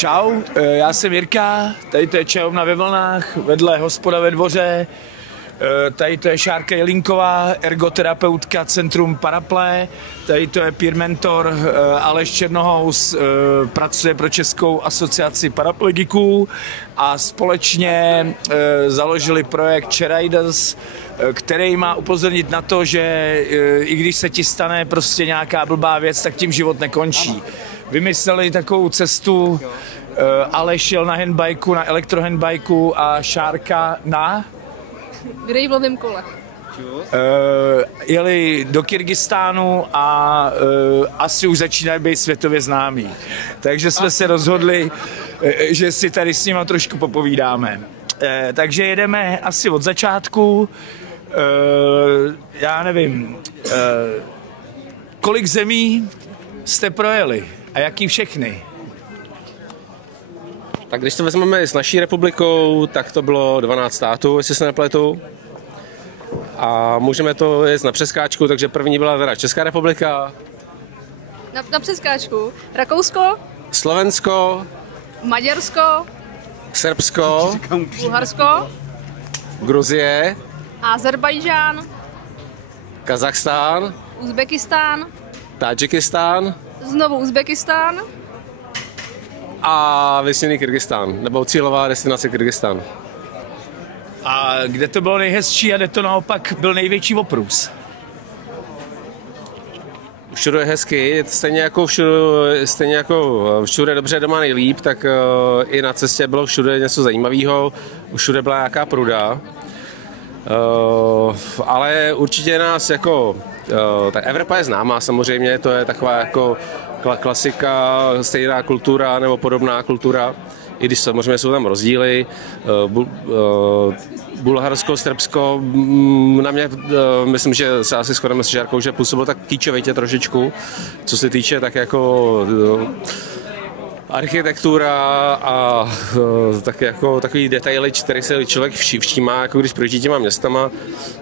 Čau, já jsem Jirka, tady to je Čajovna ve vlnách, vedle Hospoda ve dvoře, tady to je Šárka Jelínková, ergoterapeutka Centrum Paraplé, tady to je peer mentor Aleš Černohous, pracuje pro Českou asociaci paraplegiků a společně založili projekt Chairriders, který má upozornit na to, že i když se ti stane prostě nějaká blbá věc, tak tím život nekončí. Vymysleli takovou cestu, Aleš jel na handbajku, na elektrohandbajku a Šárka na grejvlovém kole. Jeli do Kyrgyzstánu a asi už začínají být světově známí. Takže jsme se rozhodli, že si tady s nima trošku popovídáme. Takže jedeme asi od začátku. Já nevím, kolik zemí jste projeli a jaký všechny? Tak když to vezmeme s naší republikou, tak to bylo 12 států, jestli se nepletu. A můžeme to jet na přeskáčku, takže první byla teda Česká republika. Na přeskáčku. Rakousko, Slovensko, Maďarsko, Srbsko, Bulharsko, Gruzie, Azerbajdžán, Kazachstán, Uzbekistán, Tadžikistán znovu Uzbekistán. a vysněný Kyrgyzstán, nebo cílová destinace Kyrgyzstán. A kde to bylo nejhezčí a kde to naopak byl největší oprus? Všude je hezky, stejně jako všude dobře doma nejlíp, tak i na cestě bylo všude něco zajímavého, všude byla nějaká pruda. Ale určitě nás jako, tak Evropa je známá samozřejmě, to je taková jako klasika, stejná kultura nebo podobná kultura, i když samozřejmě jsou tam rozdíly. Bulharsko, Srbsko, na mě, myslím, že se asi shodneme s Žárkou, že působilo tak kýčovitě trošičku, co se týče tak jako architektura a tak jako takový detaily, který se člověk všímá, jako když projíždí těma městama,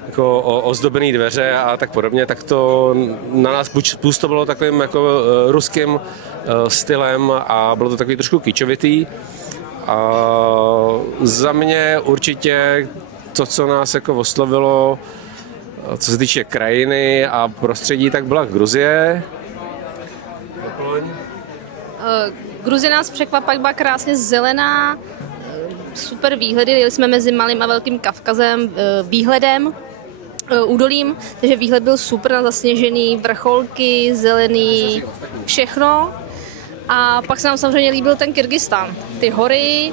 jako ozdobený dveře a tak podobně, tak to na nás působilo takovým jako ruským stylem a bylo to takový trošku kýčovitý. A za mě určitě to, co nás jako oslovilo, co se týče krajiny a prostředí, tak byla Gruzie. Gruzie nás překvapila, byla krásně zelená, super výhledy, jeli jsme mezi Malým a Velkým Kavkazem, výhledem, údolím, takže výhled byl super na zasněžený, vrcholky, zelený, všechno. A pak se nám samozřejmě líbil ten Kyrgyzstán, ty hory,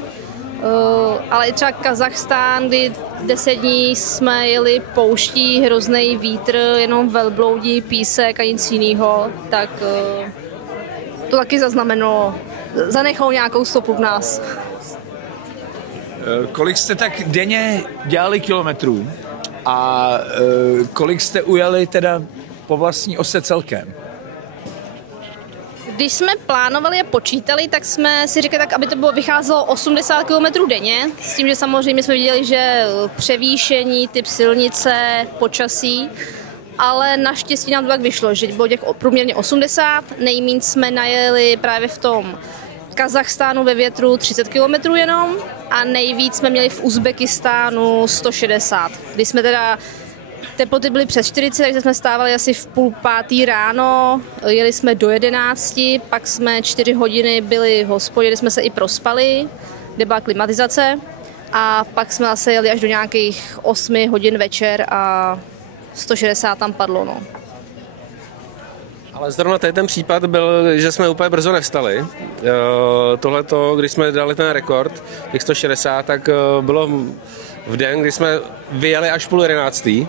ale i třeba Kazachstán, kdy 10 dní jsme jeli pouští, hrozný vítr, jenom velbloudí, písek a nic jiného, tak to taky zaznamenalo, zanechalo nějakou stopu v nás. Kolik jste tak denně dělali kilometrů a kolik jste ujeli teda po vlastní ose celkem? Když jsme plánovali a počítali, tak jsme si říkali, tak aby to bylo vycházelo 80 km denně, s tím, že samozřejmě jsme viděli, že převýšení, typ silnice, počasí, ale naštěstí nám to tak vyšlo, že bylo těch průměrně 80, nejméně jsme najeli právě v tom Kazachstánu ve větru 30 km jenom a nejvíc jsme měli v Uzbekistánu 160, kdy jsme teda teploty byly přes 40, takže jsme stávali asi v 4:30 ráno, jeli jsme do 11, pak jsme 4 hodiny byli v hospodě, kde jsme se i prospali, kde byla klimatizace a pak jsme zase jeli až do nějakých 8 hodin večer a 160 tam padlo. No. Ale zrovna ten případ byl, že jsme úplně brzo nevstali. Tohleto, když jsme dali ten rekord, těch 160, tak bylo v den, kdy jsme vyjeli až 10:30.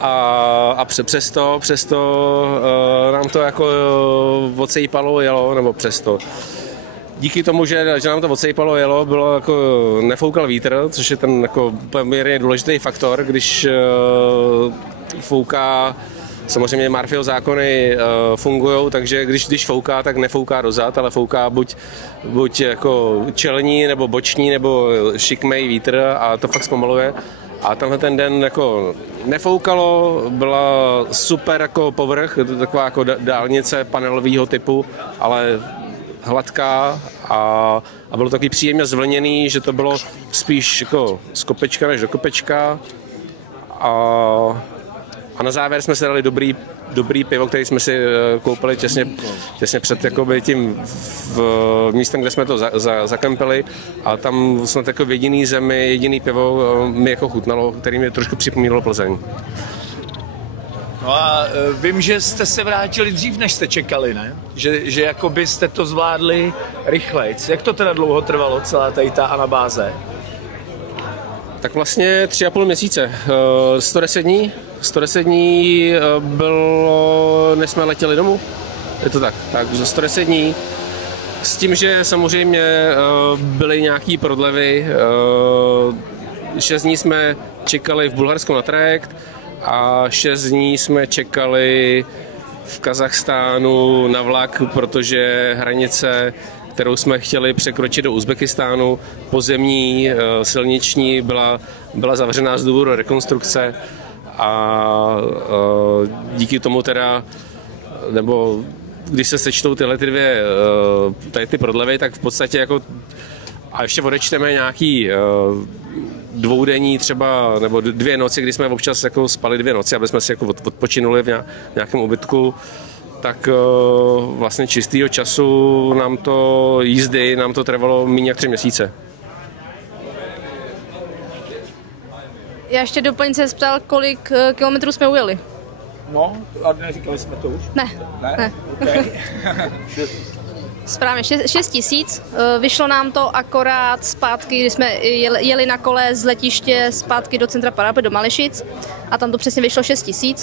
A přesto nám to jako odsejpalo jelo, nebo přesto. Díky tomu, že nám to odsejpalo jelo, bylo jako nefoukal vítr, což je ten jako poměrně důležitý faktor, když fouká, samozřejmě Murphyho zákony fungují, takže když fouká, tak nefouká dozad, ale fouká buď jako čelní, nebo boční, nebo šikmej vítr a to fakt zpomaluje. A tenhle ten den jako nefoukalo, byla super jako povrch, taková jako dálnice panelového typu, ale hladká a bylo taky příjemně zvlněný, že to bylo spíš jako z kopečka než do kopečka. A na závěr jsme si dali dobrý pivo, který jsme si koupili těsně před jakoby tím místem, kde jsme to zakempili, a tam snad jako v jediný zemi, jediný pivo mi jako chutnalo, který mi trošku připomínalo Plzeň. No a vím, že jste se vrátili dřív, než jste čekali, ne? Že jako byste to zvládli rychleji. Jak to teda dlouho trvalo, celá tady ta anabáze? Tak vlastně 3,5 měsíce. 110 dní bylo, než jsme letěli domů. Je to tak. Tak za 110 dní. S tím, že samozřejmě byly nějaký prodlevy. 6 dní jsme čekali v Bulharsku na trajekt a 6 dní jsme čekali v Kazachstánu na vlak, protože hranice, kterou jsme chtěli překročit do Uzbekistánu, pozemní, silniční, byla zavřená z důvodu rekonstrukce a díky tomu teda, nebo když se sečtou tyhle ty prodlevy, tak v podstatě jako, a ještě odečteme nějaký dvoudenní třeba, nebo 2 noci, kdy jsme občas jako spali 2 noci, aby jsme si jako odpočinuli v nějakém ubytku, tak vlastně čistýho času jízdy nám to trvalo méně jak 3 měsíce. Já ještě doplň se ptal, kolik kilometrů jsme ujeli. No, a neříkali jsme to už? Ne. Okay. Správně, 6 000. Vyšlo nám to akorát zpátky, když jsme jeli na kole z letiště zpátky do centra Paraple, do Malešic, a tam to přesně vyšlo 6 000.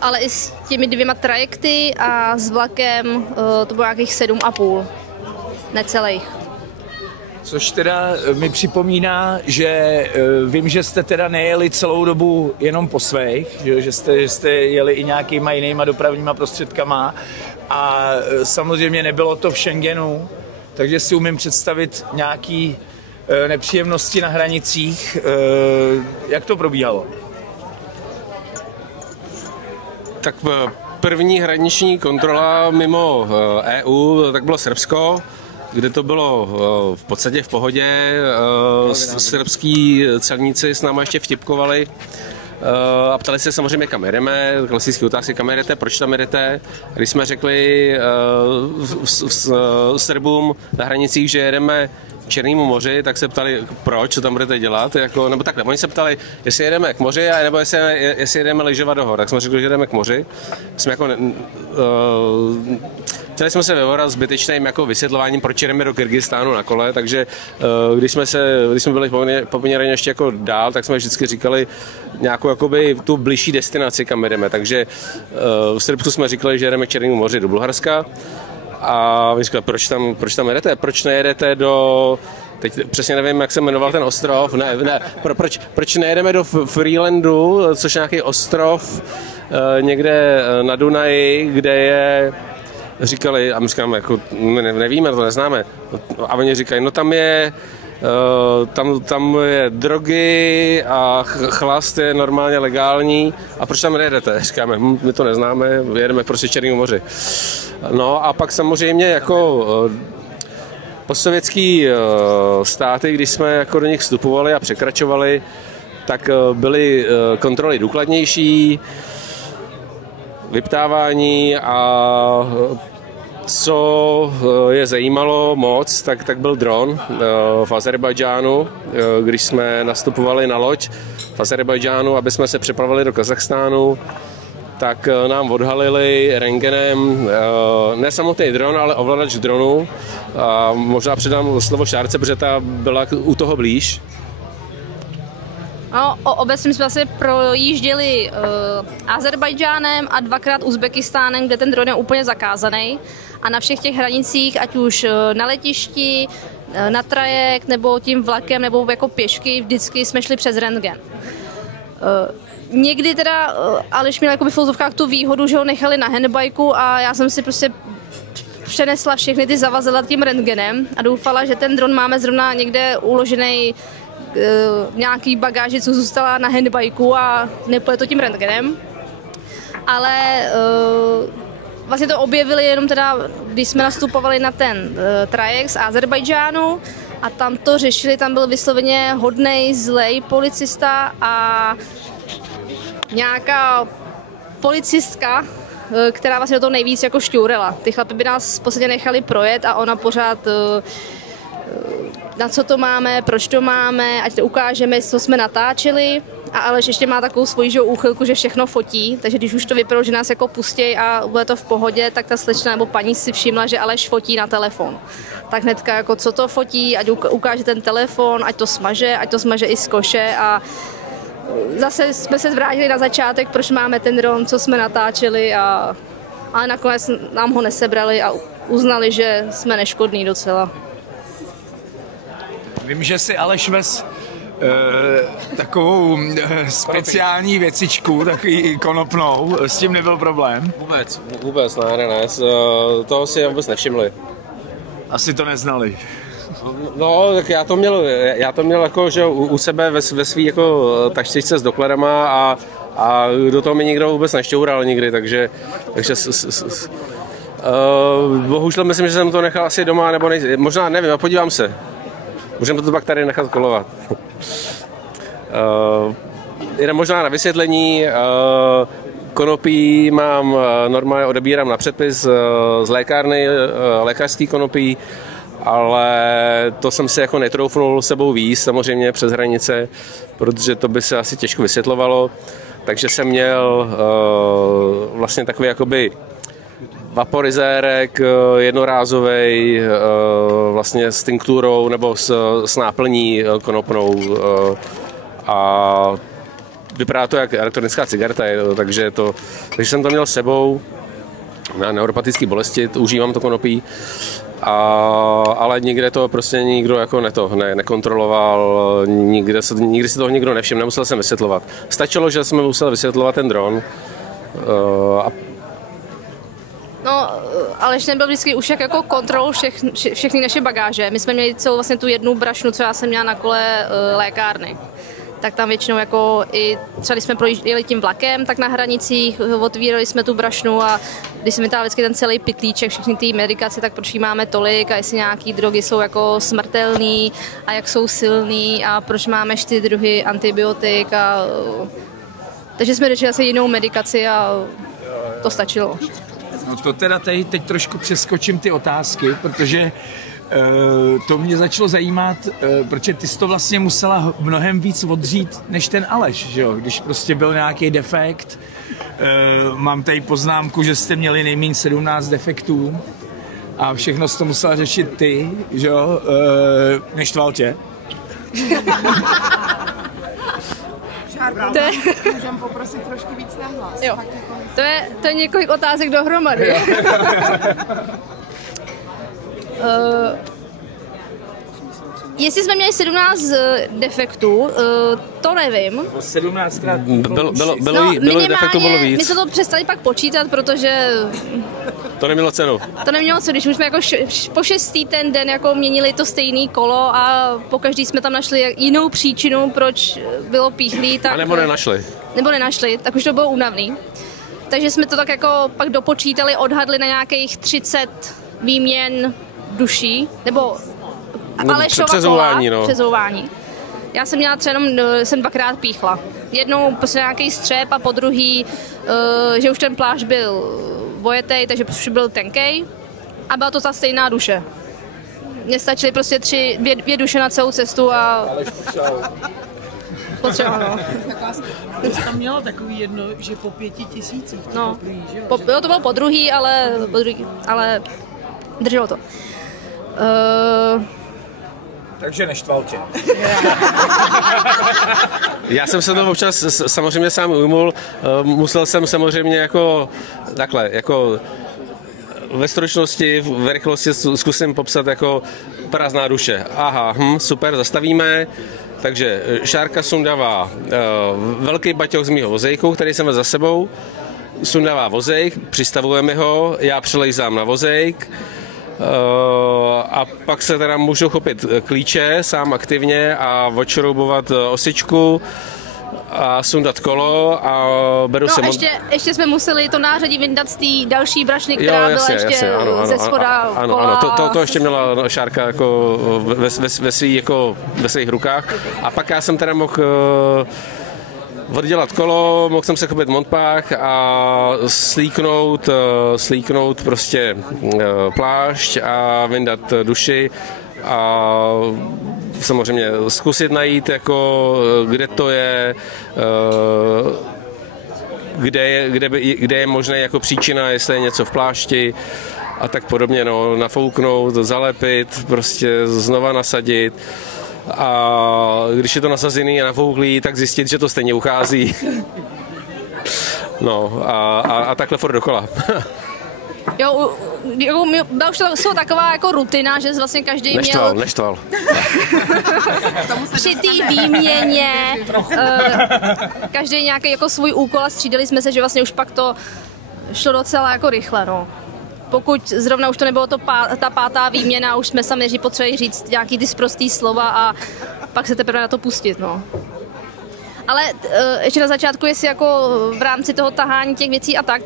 Ale i s těmi 2 trajekty a s vlakem to bylo nějakých 7,5, necelých. Což teda mi připomíná, že vím, že jste teda nejeli celou dobu jenom po svých, že jste jeli i nějakýma jinýma dopravníma prostředkama a samozřejmě nebylo to v Schengenu, takže si umím představit nějaký nepříjemnosti na hranicích. Jak to probíhalo? Tak první hraniční kontrola mimo EU, tak bylo Srbsko, kde to bylo v podstatě v pohodě. Srbský celníci s námi ještě vtipkovali a ptali se samozřejmě, kam jedeme, klasické otázky, kam jedete, proč tam jedete. Když jsme řekli Srbům na hranicích, že jedeme k Černému moři, tak se ptali, proč, co tam budete dělat, nebo takhle. Oni se ptali, jestli jedeme k moři, nebo jestli jedeme lyžovat do hor. Tak jsme řekli, že jedeme k moři. Jsme jako chtěli jsme se vyvorat zbytečným jako vysvětlováním, proč jdeme do Kyrgyzstánu na kole, takže když jsme byli poměrně ještě jako dál, tak jsme vždycky říkali nějakou jakoby tu bližší destinaci, kam jdeme. Takže v Srbsku jsme říkali, že jdeme k Černému moři do Bulharska. A my říkali, proč tam jedete? Proč nejedete teď přesně nevím, jak se jmenoval ten ostrov, proč nejedeme do Freelandu, což je nějaký ostrov někde na Dunaji, kde je, říkali, a my říkáme, jako, nevíme, to neznáme, a oni říkají, no tam je drogy a chlast je normálně legální, a proč tam nejedete? Říkáme, my to neznáme, jedeme prostě Černému moři. No a pak samozřejmě jako postsovětský státy, když jsme jako do nich vstupovali a překračovali, tak byly kontroly důkladnější, vyptávání, a co je zajímalo moc, tak byl dron v Azerbajdžánu, když jsme nastupovali na loď v Azerbajdžánu, aby jsme se přepravili do Kazachstánu, tak nám odhalili rentgenem ne samotný dron, ale ovladač dronu. A možná předám slovo Šárce, protože ta byla u toho blíž. No, obecně jsme se projížděli Azerbajdžánem a 2krát Uzbekistánem, kde ten dron je úplně zakázaný. A na všech těch hranicích, ať už na letišti, na trajekt, nebo tím vlakem, nebo jako pěšky, vždycky jsme šli přes rentgen. Někdy teda Aleš měl jako v filozofkách tu výhodu, že ho nechali na handbajku, a já jsem si prostě přenesla všechny ty zavazadla tím rentgenem a doufala, že ten dron máme zrovna někde uložený nějaký bagáži, co zůstala na handbajku, a nepoje to tím rentgenem. Ale vlastně to objevili jenom teda, když jsme nastupovali na ten trajekt z Azerbajdžánu a tam to řešili, tam byl vysloveně hodnej, zlej policista a nějaká policistka, která vlastně do toho nejvíc jako šťourela. Ty chlapi by nás v podstatě nechali projet a ona pořád na co to máme, proč to máme, ať to ukážeme, co jsme natáčeli. A Aleš ještě má takovou svoji úchylku, že všechno fotí, takže když už to vypadalo, že nás jako pustí a bude to v pohodě, tak ta slečna nebo paní si všimla, že Aleš fotí na telefon. Tak hnedka jako co to fotí, ať ukáže ten telefon, ať to smaže i z koše a zase jsme se vrátili na začátek, proč máme ten dron, co jsme natáčeli ale nakonec nám ho nesebrali a uznali, že jsme neškodní docela. Vím, že si Aleš vez takovou speciální věcičku, takový konopnou, s tím nebyl problém? Vůbec, ne, toho si vůbec nevšimli. Asi to neznali. No, tak já to měl jako, že u sebe ve svý jako taštičce s dokladama a do toho mi nikdo vůbec nešťoural nikdy, takže bohužel myslím, že jsem to nechal asi doma, nebo možná nevím, a podívám se. Můžeme to pak tady nechat kolovat. Jenom možná na vysvětlení, konopí mám normálně odebírám na předpis z lékárny, lékařský konopí, ale to jsem si jako netroufnul sebou víc samozřejmě přes hranice, protože to by se asi těžko vysvětlovalo, takže jsem měl vlastně takový jakoby vaporizérek jednorázovej, vlastně s tinkturou nebo s náplní konopnou a vypadá to jak elektronická cigareta, takže jsem to měl s sebou na neuropatické bolesti, užívám to konopí, ale nikde to prostě nikdo jako nekontroloval, nikdy si toho nikdo nevšiml, nemusel jsem vysvětlovat. Stačilo, že jsme museli vysvětlovat ten dron No, Aleš nebyl vždycky už jako kontrolou všechny naše bagáže. My jsme měli celou vlastně tu jednu brašnu, co já jsem měla na kole lékárny. Tak tam většinou jako i třeba když jsme projeli tím vlakem, tak na hranicích otvírali jsme tu brašnu a když jsme vytáhli vždycky ten celý pytlíček, všechny ty medikace, tak proč jí máme tolik a jestli nějaký drogy jsou jako smrtelný a jak jsou silný a proč máme 4 druhy antibiotik takže jsme řešili asi jinou medikaci a to stačilo. No to teda teď trošku přeskočím ty otázky, protože to mě začalo zajímat, protože ty jsi to vlastně musela mnohem víc odřít než ten Aleš, že jo? Když prostě byl nějaký defekt. Mám tady poznámku, že jste měli nejméně 17 defektů a všechno jsi to musela řešit ty, že jo? Neštval tě? Můžeme poprosit trošku víc na hlas. Jo. To je několik otázek dohromady. Jestli jsme měli 17 defektů, to nevím. 17krát bylo defektů bylo víc. My jsme to přestali pak počítat, protože to nemělo cenu. To nemělo cenu, když už jsme jako po 6. ten den jako měnili to stejný kolo a pokaždý jsme tam našli jinou příčinu, proč bylo píchlý. Tak, a nebo nenašli, tak už to bylo únavný. Takže jsme to tak jako pak dopočítali, odhadli na nějakých 30 výměn duší, nebo Alešova přezouvání. Já jsem měla třeba jsem 2krát píchla. Jednou prostě nějaký střep a po druhý, že už ten plášť byl vojetej, takže už byl tenkej a byla to ta stejná duše. Mně stačily prostě 2 duše na celou cestu a potřeba, no. Ty tam měla takový jedno, že po 5000. No, to bylo po druhý, ale drželo to. Takže neštval tě. Já jsem se to občas samozřejmě sám ujmul, musel jsem samozřejmě jako takhle, jako ve stručnosti, v rychlosti zkusím popsat jako prázdná duše. Aha, super, zastavíme. Takže Šárka sundává velký baťoch z mýho vozejku, který jsem za sebou, sundává vozejk, přistavujeme ho, já přelejzám na vozejk, a pak se teda můžu chopit klíče sám aktivně a odšroubovat osičku a sundat kolo a beru No, si... ještě jsme museli to nářadí vyndat z té další brašny, která byla ještě ze spoda ano, to ještě měla Šárka jako ve svých rukách. A pak já jsem teda mohl oddělat kolo, mohl jsem se chopit montpách a slíknout prostě plášť a vyndat duši a samozřejmě zkusit najít, jako, kde to je, kde je možné jako příčina, jestli je něco v plášti a tak podobně, no, nafouknout, zalepit, prostě znova nasadit. A když je to nasazený a nafouklý, tak zjistit, že to stejně uchází. No a takhle furt dokola. Jo, už to jsou taková jako rutina, že vlastně každý Neštval. Při té výměně každý nějaký jako svůj úkol a střídali jsme se, že vlastně už pak to šlo docela jako rychle, no. Pokud zrovna už to nebylo ta pátá výměna, už jsme sami potřebovali říct nějaký ty sprostý slova a pak se teprve na to pustit, no. Ale ještě na začátku, jestli jako v rámci toho tahání těch věcí a tak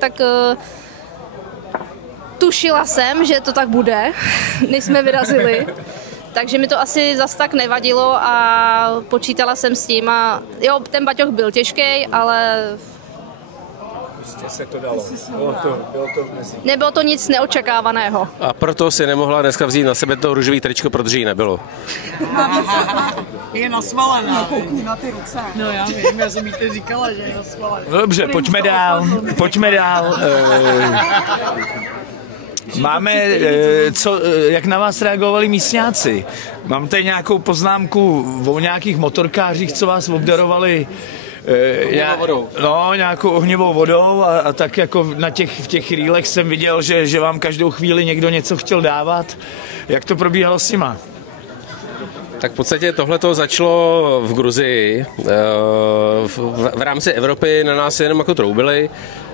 tušila jsem, že to tak bude, než jsme vyrazili. Takže mi to asi zas tak nevadilo a počítala jsem s tím a jo, ten baťoch byl těžký, ale Prostě se to dalo. Bylo to nebylo to nic neočekávaného. A proto si nemohla dneska vzít na sebe to růžový tričko, protože jí nebylo. Je nasvalená. Koukni na ty ruce. No já vím, já jsem jí teď říkala, že je nasvalená. No dobře, pojďme dál. Máme, jak na vás reagovali místňáci? Mám tady nějakou poznámku o nějakých motorkářích, co vás obdarovali nějakou ohnivou vodou a tak jako v těch rýlech jsem viděl, že vám každou chvíli někdo něco chtěl dávat. Jak to probíhalo s nima? Tak v podstatě tohle to začalo v Gruzii. V rámci Evropy na nás jenom jako troubili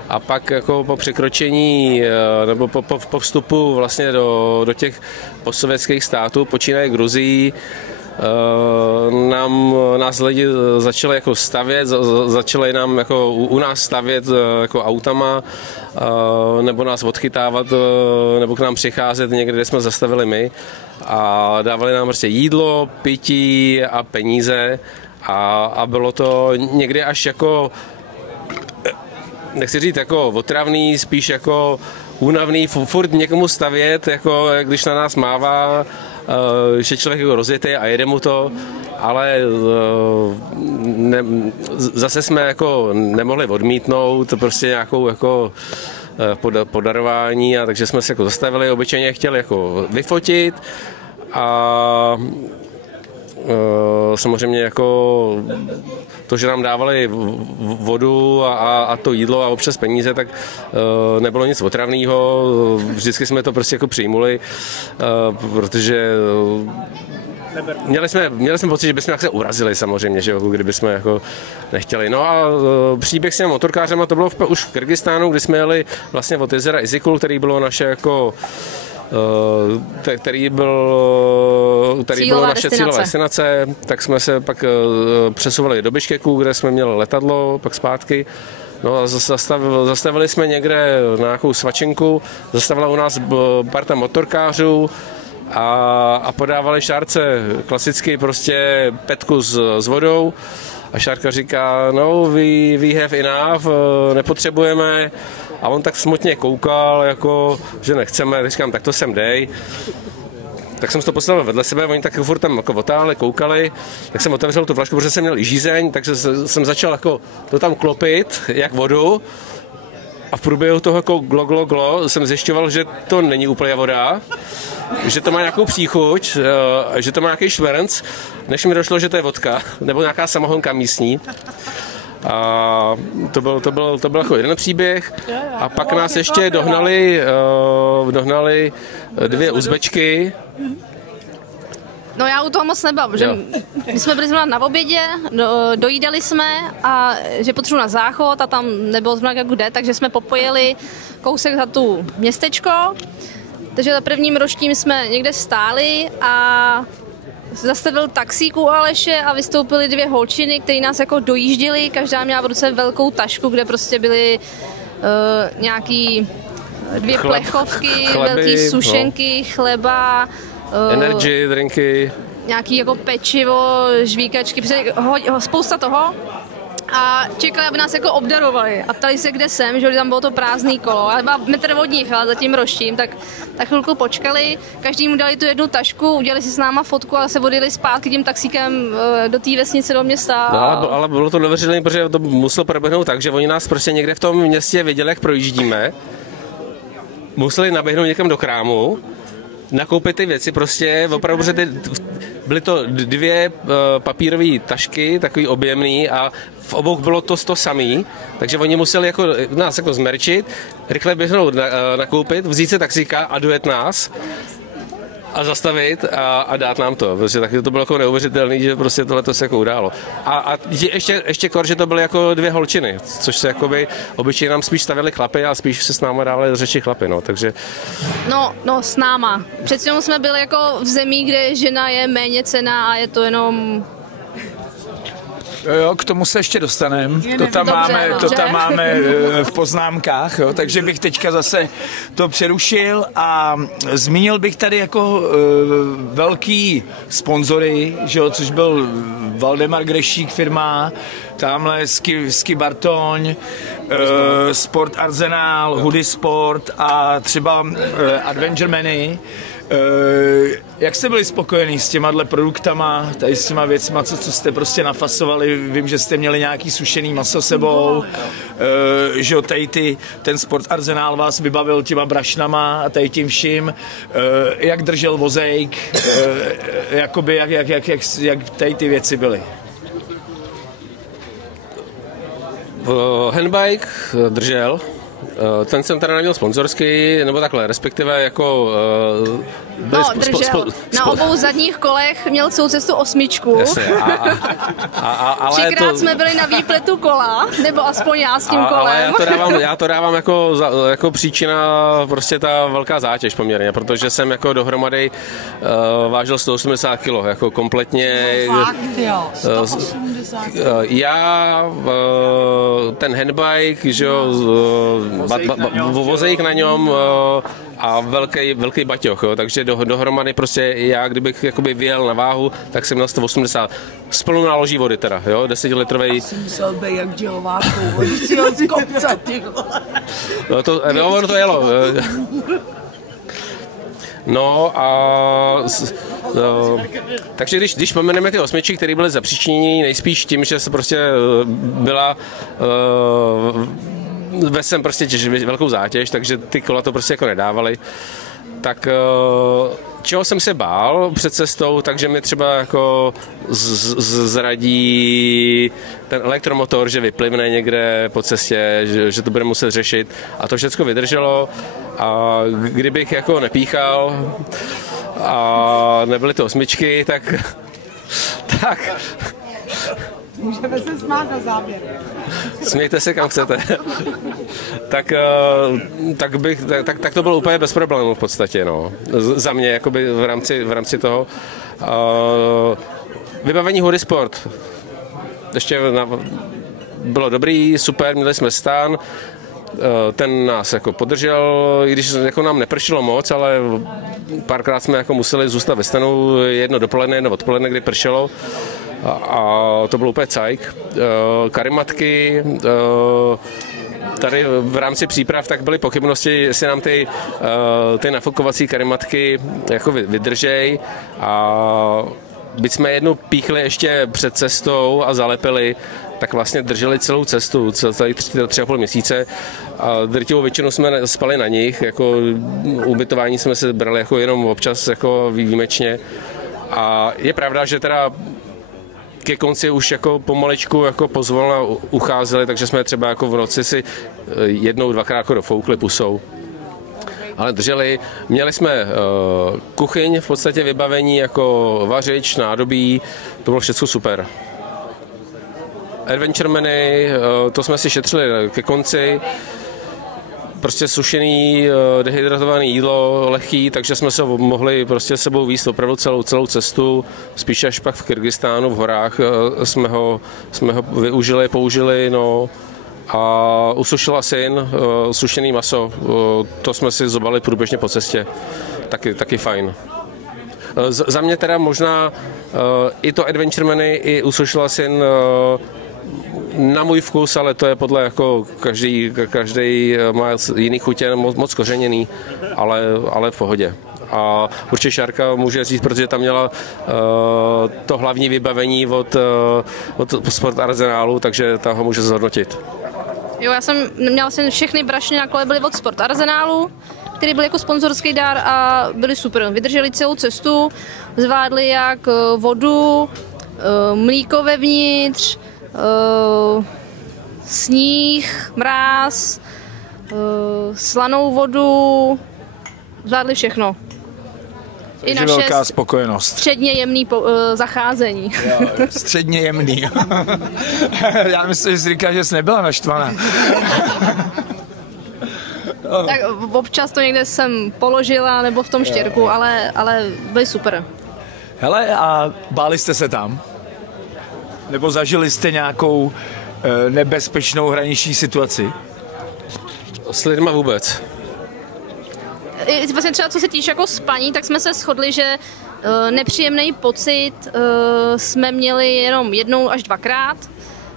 a pak jako po překročení nebo po vstupu vlastně do těch postsovětských států, počínaje Gruzií, nás lidi začali jako stavět, začali nám jako u nás stavět jako autama, nebo nás odchytávat, nebo k nám přicházet někde, kde jsme zastavili my a dávali nám prostě jídlo, pití a peníze a bylo to někdy až jako, nechci říct jako otravný, spíš jako únavný, furt někomu stavět, jako když na nás mává, že člověk jako rozjetý a jede mu to, ale zase jsme jako nemohli odmítnout prostě nějakou jako podarování, a takže jsme se jako zastavili, obyčejně chtěli jako vyfotit a samozřejmě jako to, že nám dávali vodu a to jídlo a občas peníze, tak nebylo nic otravného, vždycky jsme to prostě jako přijmuli, protože měli jsme pocit, že bychom se urazili samozřejmě, že kdyby jsme jako nechtěli. No a příběh s těmi motorkářema to bylo už v Kyrgyzstánu, kdy jsme jeli vlastně od jezera Izikul, který bylo naše jako který byla naše cílová destinace, tak jsme se pak přesouvali do Biškeku, kde jsme měli letadlo, pak zpátky. No a zastavili jsme někde na nějakou svačinku, zastavila u nás parta motorkářů a podávali Šárce klasicky prostě petku s vodou. A Šárka říká, no, we have enough, nepotřebujeme. A on tak smutně koukal, jako, že nechceme, říkám, tak to sem dej. Tak jsem si to postavil vedle sebe, oni tak furt tam jako otáhli, koukali, tak jsem otevřel tu flašku, protože jsem měl i žízeň, takže jsem začal jako to tam klopit, jak vodu. A v průběhu toho jako glo jsem zjišťoval, že to není úplně voda, že to má nějakou příchuť, že to má nějaký šverc, než mi došlo, že to je vodka, nebo nějaká samohonka místní. A to byl jako jeden příběh. A pak nás ještě dohnali dvě Uzbečky. No já u toho moc nebyla, protože my jsme byli zrovna na obědě, dojídali jsme a že potřebuji na záchod a tam nebylo zrovna jak kde, takže jsme popojili kousek za tu městečko. Takže za prvním roštím jsme někde stáli a zastavil taxík u Aleše a vystoupily 2 holčiny, které nás jako dojížděly. Každá měla v ruce velkou tašku, kde prostě byly nějaký 2 plechovky, velký sušenky, chleba, energy, drinky, nějaký jako pečivo, žvíkačky, spousta toho. A čekali, aby nás jako obdarovali. A ptali se, kde jsem, že tam bylo to prázdný kolo. Ale byla metr od nich, ale za tím roštím, tak chvilku počkali. Každý mu dali tu 1 tašku, udělali si s náma fotku a se odjeli zpátky tím taxíkem do té vesnice, do města. No, ale bylo to neuvěřitelné, protože to muselo proběhnout tak, že oni nás prostě někde v tom městě viděli, jak projíždíme. Museli naběhnout někam do krámu, nakoupit ty věci prostě, opravdu, že byly to 2 papírové tašky, takový objemný a v obou bylo to samý, takže oni museli jako nás jako zmerčit, rychle běhnout nakoupit, vzít se taxíka a dojet nás a zastavit a dát nám to, protože taky to bylo jako neuvěřitelné, že prostě tohle to se jako událo. A ještě kor, že to byly jako 2 holčiny, což se jakoby obyčejně nám spíš stavili chlapy a spíš se s náma dávali řeči chlapy, no, takže... No, s náma. Přeci jenom jsme byli jako v zemi, kde žena je méně cenná a je to jenom... Jo, k tomu se ještě dostaneme. To tam máme v poznámkách, jo, takže bych teďka zase to přerušil a zmínil bych tady jako velký sponzory, že jo, což byl Valdemar Grešík firma, tamhle Ski Bartoň, Sport Arsenal, Hoodie Sport a třeba Adventure Many. Jak jste byli spokojení s těma produktama, tady s těma věcma, co jste prostě nafasovali? Vím, že jste měli nějaký sušený maso sebou, že jo, tady ten Sport Arsenal vás vybavil těma brašnama a tady tím vším. Jak držel vozejk, jakoby, jak tady ty věci byly? Handbike držel. Ten jsem teda neměl sponzorský, nebo takhle, respektive jako... držel. Na obou zadních kolech měl celou cestu 8. Jasně, ale 3krát jsme byli na výpletu kola, nebo aspoň já s tím kolem. Ale já to dávám jako příčina prostě ta velká zátěž poměrně, protože jsem jako dohromady vážil 180 kg, jako kompletně... Fakt jo, 180 kg. Já, ten handbike, že jo, vozejk na něm a velký baťoch, jo, takže dohromady prostě já, kdybych jakoby vyjel na váhu, tak jsem měl 180. S plnou náloží vody teda, jo, 10-litrovej. Já jsem musel být jak dělovákou, když si ho z kopce, ty vole. No, ono to jelo. No a takže když pomeneme ty 8, které byly zapříčiněny nejspíš tím, že se prostě byla ve jsem prostě velkou zátěž, takže ty kola to prostě jako nedávaly. Tak čeho jsem se bál před cestou, takže mi třeba jako zradí ten elektromotor, že vyplivne někde po cestě, že to bude muset řešit a to všechno vydrželo a kdybych jako nepíchal a nebyly to 8, tak Můžeme se smát na záběr. Smějte se, kam chcete. tak to bylo úplně bez problémů v podstatě, no. Za mě, jakoby v rámci toho. Vybavení Hoodie Sport. Ještě bylo dobrý, super, měli jsme stan. Ten nás jako podržel, i když jako nám nepršelo moc, ale párkrát jsme jako museli zůstat ve stanu, jedno dopoledne, jedno odpoledne, kdy pršelo. A to bylo úplně cajk. Karimatky, tady v rámci příprav tak byly pochybnosti, jestli nám ty nafukovací karimatky jako vydržej a byť jsme jednu píchli ještě před cestou a zalepili, tak vlastně drželi celou cestu, celý 3,5 měsíce a drtivou většinu jsme spali na nich, jako ubytování jsme se brali jako jenom občas jako výjimečně a je pravda, že teda ke konci už jako pomaličku jako pozvolna ucházeli, takže jsme třeba jako v noci si 1-2krát jako dofoukli pusou. Ale drželi. Měli jsme kuchyň v podstatě vybavení jako vařič, nádobí, to bylo všechno super. Adventure Many, to jsme si šetřili ke konci. prostě sušený, dehydratovaný jídlo, lehký, takže jsme se mohli prostě sebou víc opravdu celou cestu. Spíš až pak v Kyrgyzstánu, v horách jsme ho využili, použili, no. A usušila syn, sušený maso, to jsme si zobali průběžně po cestě, taky fajn. Za mě teda možná i to Adventure Menu, i usušila syn na můj vkus, ale to je podle jako každý má jiný chutě, moc kořeněný, ale v pohodě. A určitě Šárka může říct, protože tam měla to hlavní vybavení od Sport Arsenalu, takže ta ho může zhodnotit. Jo, já jsem měla všechny brašny na kole byly od Sport Arsenalu, který byl jako sponzorský dár a byli super. Vydrželi celou cestu, zvládli jak vodu, mlíko vevnitř, sníh, mráz, slanou vodu, zvládli všechno. I naše velká spokojenost. Středně jemný zacházení. Jo, středně jemný. Já myslím, že jsi říkal, že jsi nebyla naštvaná. Tak občas to někde jsem položila, nebo v tom štěrku, ale byly super. Hele, a báli jste se tam? Nebo zažili jste nějakou nebezpečnou hraniční situaci? S lidma vůbec. Vlastně třeba co se týče jako spaní, tak jsme se shodli, že nepříjemný pocit jsme měli jenom jednou až dvakrát,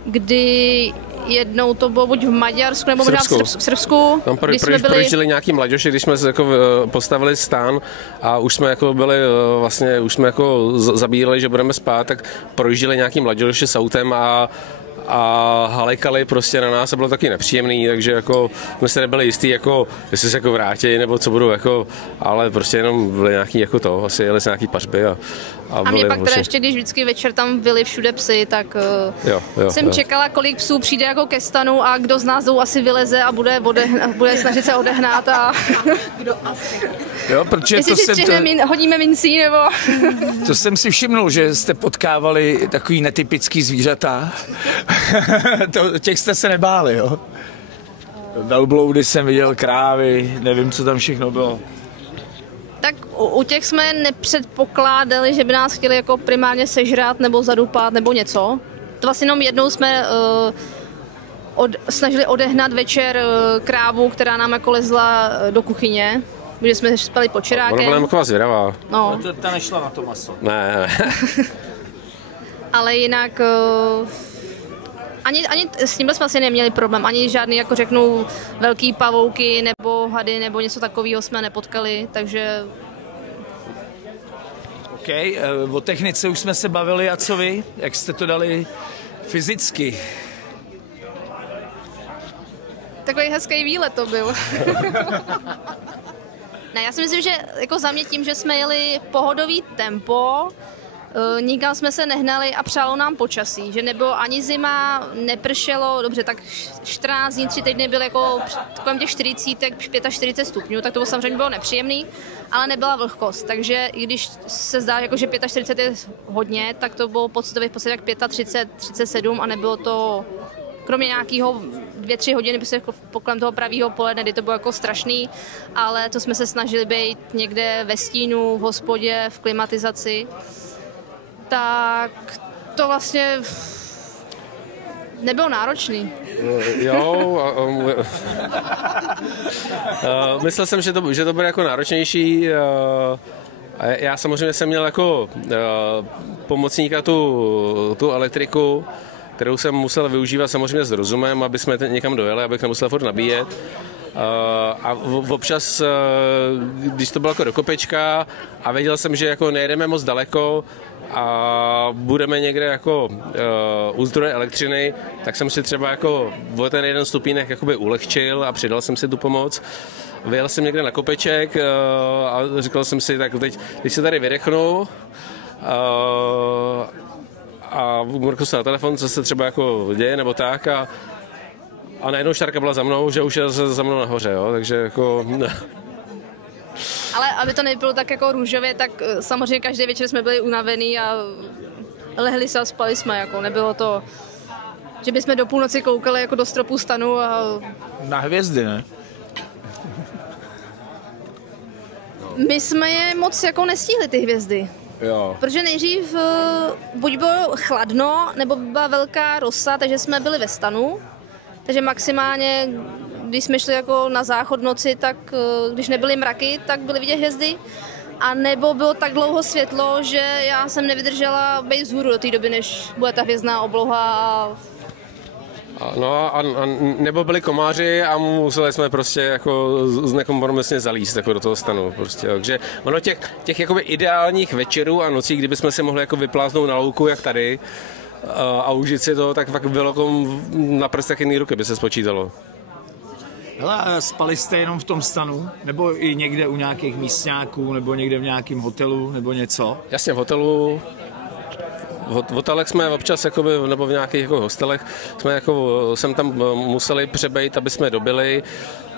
kdy jednou to bylo buď v Maďarsku nebo možná v Srbsku. Tam projížděli nějaký mladěši, když jsme jako postavili stán a už jsme jako byli vlastně, už jsme jako zabíjeli, že budeme spát, tak projížděli nějaký mladěši s autem a halekali prostě na nás a bylo taky nepříjemný, takže jako jsme se nebyli jistý, jako, jestli se jako vrátí nebo co budou, jako, ale prostě jenom byly nějaký jako to, asi jeli se nějaký pařby a mě pak teda ještě, když vždycky večer tam byli všude psy, tak jsem čekala, kolik psů přijde jako ke stanu a kdo z nás asi vyleze a bude snažit se odehnat a kdo asi. Jo, protože jestli si hodíme mincí, nebo... To jsem si všimnul, že jste potkávali takový netypický zvířata. Těch jste se nebáli, jo? Velbloudy jsem viděl, krávy, nevím, co tam všechno bylo. Tak u těch jsme nepředpokládali, že by nás chtěli jako primárně sežrat nebo zadupat nebo něco. To vlastně jenom jednou jsme snažili odehnat večer krávu, která nám jako lezla do kuchyně, protože jsme spali pod čirákem. Ona byla taková zvědavá. No. Ta nešla na to maso. Ne. Ale jinak ani s tímhle jsme asi neměli problém, ani žádný, jako řeknu, velký pavouky nebo hady nebo něco takového jsme nepotkali, takže... OK, o technice už jsme se bavili, a co vy? Jak jste to dali fyzicky? Takový hezký výlet to byl. Ne, já si myslím, že jako za mě tím, že jsme jeli pohodový tempo, nikam jsme se nehnali a přálo nám počasí, že nebylo ani zima, nepršelo, dobře, tak 14 dní, 3 týdny byl jako kolem těch 40, 45 stupňů, tak to bylo samozřejmě bylo nepříjemný, ale nebyla vlhkost, takže i když se zdá, jako, že 45 je hodně, tak to bylo pocitově v podstatě jak 35, 37 a nebylo to, kromě nějakého 2-3 hodiny prostě jako kolem toho pravýho poledne, kdy to bylo jako strašný, ale to jsme se snažili být někde ve stínu, v hospodě, v klimatizaci. Tak to vlastně nebylo náročný. Jo, myslel jsem, že to bude jako náročnější. Já samozřejmě jsem měl jako pomocníka tu elektriku, kterou jsem musel využívat samozřejmě s rozumem, aby jsme někam dojeli, abych nemusel furt nabíjet. A občas, když to bylo jako do kopečka a věděl jsem, že jako nejedeme moc daleko a budeme někde jako u zdroje elektřiny, tak jsem si třeba jako o ten jeden stupínek jakoby ulehčil a přidal jsem si tu pomoc. Vyjel jsem někde na kopeček a říkal jsem si, tak teď se tady vydechnu a mrknu se na telefon, co se třeba jako děje nebo tak a najednou Šárka byla za mnou, že už je za mnou nahoře, jo, takže jako... Ale aby to nebylo tak jako růžově, tak samozřejmě každý večer jsme byli unavený a lehli se a spali jsme, jako nebylo to, že bychom do půlnoci koukali jako do stropu stanu a... Na hvězdy, ne? My jsme je moc jako nestihli, ty hvězdy. Jo. Protože nejdřív buď bylo chladno, nebo byla velká rosa, takže jsme byli ve stanu. Takže maximálně, když jsme šli jako na záchod noci, tak když nebyly mraky, tak byly vidět hvězdy. A nebo bylo tak dlouho světlo, že já jsem nevydržela být vzhůru do té doby, než bude ta hvězdná obloha. No a nebo byli komáři a museli jsme prostě jako nekompromisně zalíst jako do toho stanu. Prostě, takže ono těch jakoby ideálních večerů a nocí, kdybychom si mohli jako vypláznout na louku, jak tady, a užít si to, tak fakt bylo jako na prstech jedné ruky by se spočítalo. Hele, spali jste jenom v tom stanu? Nebo i někde u nějakých místňáků, nebo někde v nějakém hotelu, nebo něco? Jasně, v hotelu. V hotelech jsme občas, jakoby, nebo v nějakých jako hostelech, jsme jako, jsem tam museli přebejt, aby jsme dobili,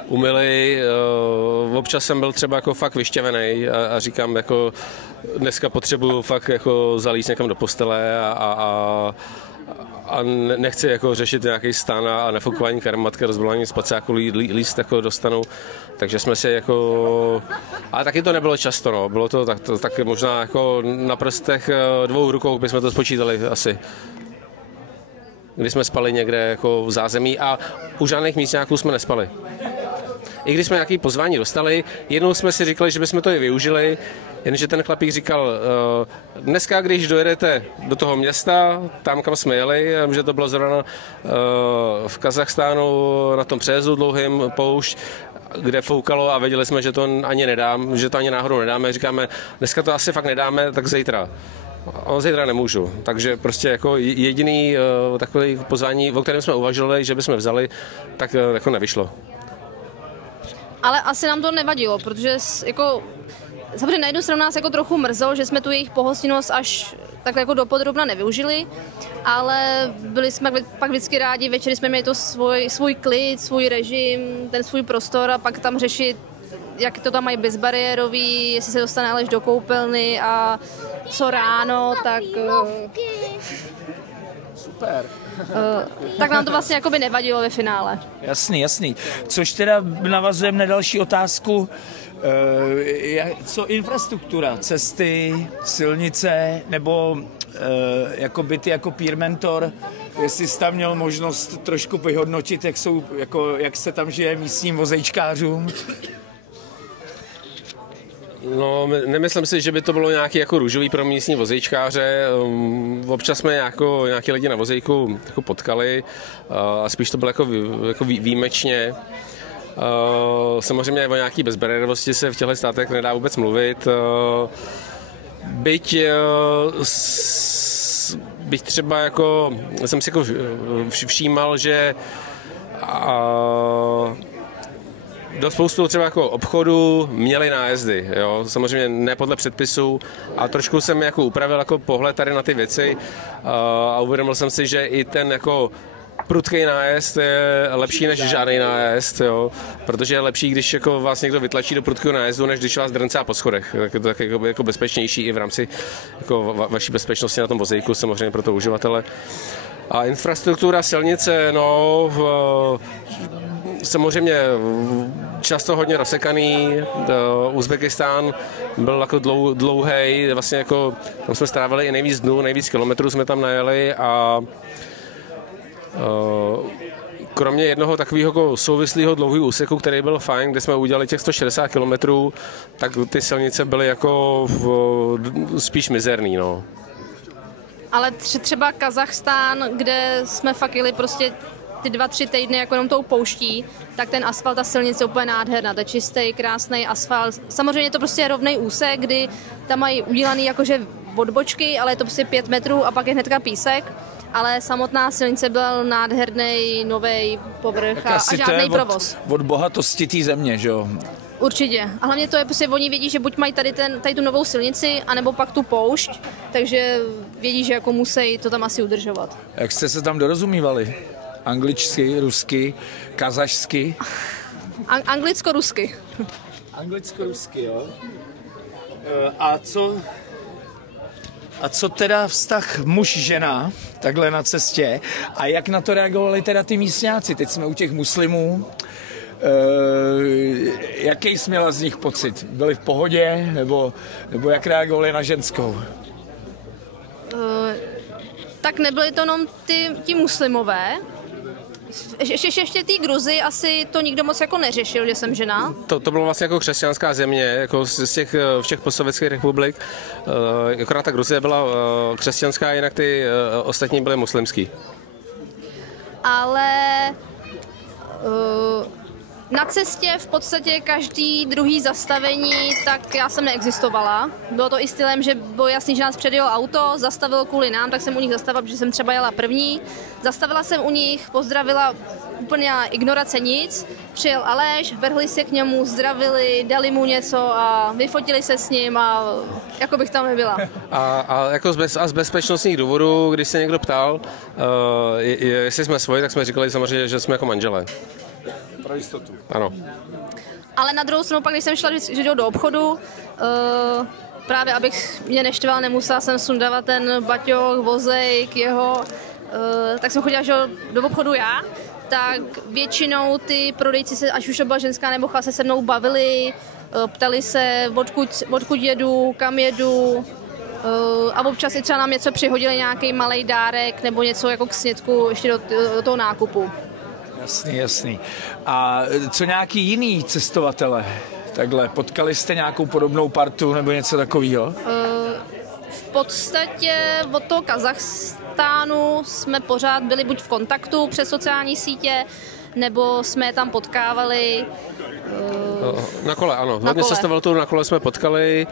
umyli. Občas jsem byl třeba jako fakt vyšťavený a říkám, jako dneska potřebuju fakt jako zalíst někam do postele a nechci jako řešit nějaký stan a nefukování karmatky, rozbalání spacáku, líst jako dostanu. Takže jsme si jako... Ale taky to nebylo často, no. Bylo to tak možná jako na prstech 2 rukou bychom to spočítali asi. Kdy jsme spali někde jako v zázemí a u žádných místňáků jsme nespali. I když jsme nějaké pozvání dostali, jednou jsme si říkali, že bychom to i využili, jenže ten chlapík říkal, dneska, když dojedete do toho města, tam, kam jsme jeli, že to bylo zrovna v Kazachstánu na tom přejezdu dlouhým poušť, kde foukalo a věděli jsme, že to ani nedám, že to ani náhodou nedáme. Říkáme, dneska to asi fakt nedáme, tak zítra. On zítra nemůžu, takže prostě jako jediný takový pozvání, o kterém jsme uvažovali, že bychom vzali, tak jako nevyšlo. Ale asi nám to nevadilo, protože jako samozřejmě na jednu stranu nás jako trochu mrzelo, že jsme tu jejich pohostinnost až takhle jako dopodrobna nevyužili, ale byli jsme pak vždycky rádi, večery jsme měli to svůj klid, svůj režim, ten svůj prostor a pak tam řešit, jak to tam mají bezbariérový, jestli se dostane Aleš do koupelny a co ráno, tak... Super. Tak nám to vlastně jakoby nevadilo ve finále. Jasný. Což teda navazujeme na další otázku. Co infrastruktura, cesty, silnice, nebo jakoby ty jako peer mentor, jestli jsi tam měl možnost trošku vyhodnotit, jak se tam žije místním vozejčkářům? No, nemyslím si, že by to bylo nějaký jako růžový pro místní vozejčkáře. Občas jsme nějaký lidi na vozejku jako potkali a spíš to bylo jako výjimečně. Samozřejmě o nějaký bezbariérovosti se v těchto státech nedá vůbec mluvit. Byť třeba jako, jsem si jako všímal, že do spoustu třeba jako obchodů měli nájezdy, jo? Samozřejmě ne podle předpisů a trošku jsem jako upravil jako pohled tady na ty věci a uvědomil jsem si, že i ten jako prudký nájezd je lepší než žádný nájezd, jo? Protože je lepší, když jako vás někdo vytlačí do prudkého nájezdu, než když vás drncá po schodech. Tak je to tak jako bezpečnější i v rámci jako vaší bezpečnosti na tom vozejku, samozřejmě pro toho uživatele. A infrastruktura, silnice, no... Samozřejmě často hodně rozsekaný, Uzbekistán byl jako dlouhý, vlastně jako tam jsme strávili i nejvíc dnů, nejvíc kilometrů jsme tam najeli a kromě jednoho takového jako souvislého dlouhého úseku, který byl fajn, kde jsme udělali těch 160 kilometrů, tak ty silnice byly jako spíš mizerný, no. Ale třeba Kazachstán, kde jsme fakt jeli prostě ty 2-3 týdny jako jenom tou pouští, tak ten asfalt a silnice je úplně nádherná, to je čistý, krásný asfalt. Samozřejmě je to prostě rovnej úsek, kdy tam mají udělaný jakože odbočky, ale je to prostě 5 metrů a pak je hnedka písek, ale samotná silnice byl nádherný, nový povrch a žádný provoz. Od bohatosti té země, že jo? Určitě. A hlavně to je prostě, oni vědí, že buď mají tady tu novou silnici, anebo pak tu poušť, takže vědí, že jako musí to tam asi udržovat. Jak jste se tam dorozumívali? Anglicky, rusky, kazašsky? Anglicko-rusky. Anglicko-rusky, jo. A co teda vztah muž-žena, takhle na cestě? A jak na to reagovali teda ty místňáci? Teď jsme u těch muslimů. Jaký jsi měla z nich pocit? Byli v pohodě, nebo jak reagovali na ženskou? Tak nebyli to jenom ti muslimové. Ještě té Gruzii asi to nikdo moc jako neřešil, že jsem žena. To bylo vlastně jako křesťanská země, jako z těch všech postsovětských republik. Akorát ta Gruzie byla křesťanská, jinak ty ostatní byly muslimský. Ale na cestě v podstatě každý druhý zastavení, tak já jsem neexistovala. Bylo to i stylem, že bylo jasný, že nás předjelo auto, zastavilo kvůli nám, tak jsem u nich zastavila, protože jsem třeba jela první. Zastavila jsem u nich, pozdravila, úplně ignorace nic. Přijel Aleš, vrhli se k němu, zdravili, dali mu něco a vyfotili se s ním a jako bych tam nebyla. A jako z bezpečnostních důvodů, když se někdo ptal, jestli jsme svoji, tak jsme říkali samozřejmě, že jsme jako manželé. Pro jistotu. Ano. Ale na druhou stranu pak, když jsem šla do obchodu, právě abych mě neštval, nemusela jsem sundávat ten baťoch, vozejk, jeho, tak jsem chodila do obchodu já, tak většinou ty prodejci se, ať už to byla ženská nebo chlap, se mnou bavili, ptali se, odkud jedu, kam jedu, a občas i třeba nám něco přihodili, nějaký malej dárek nebo něco jako k snědku ještě do toho nákupu. Jasný. A co nějaký jiný cestovatele? Takhle, potkali jste nějakou podobnou partu nebo něco takového? V podstatě od toho Kazachstánu jsme pořád byli buď v kontaktu přes sociální sítě, nebo jsme je tam potkávali. Na kole, ano. Hodně cestovatelů na kole jsme potkali.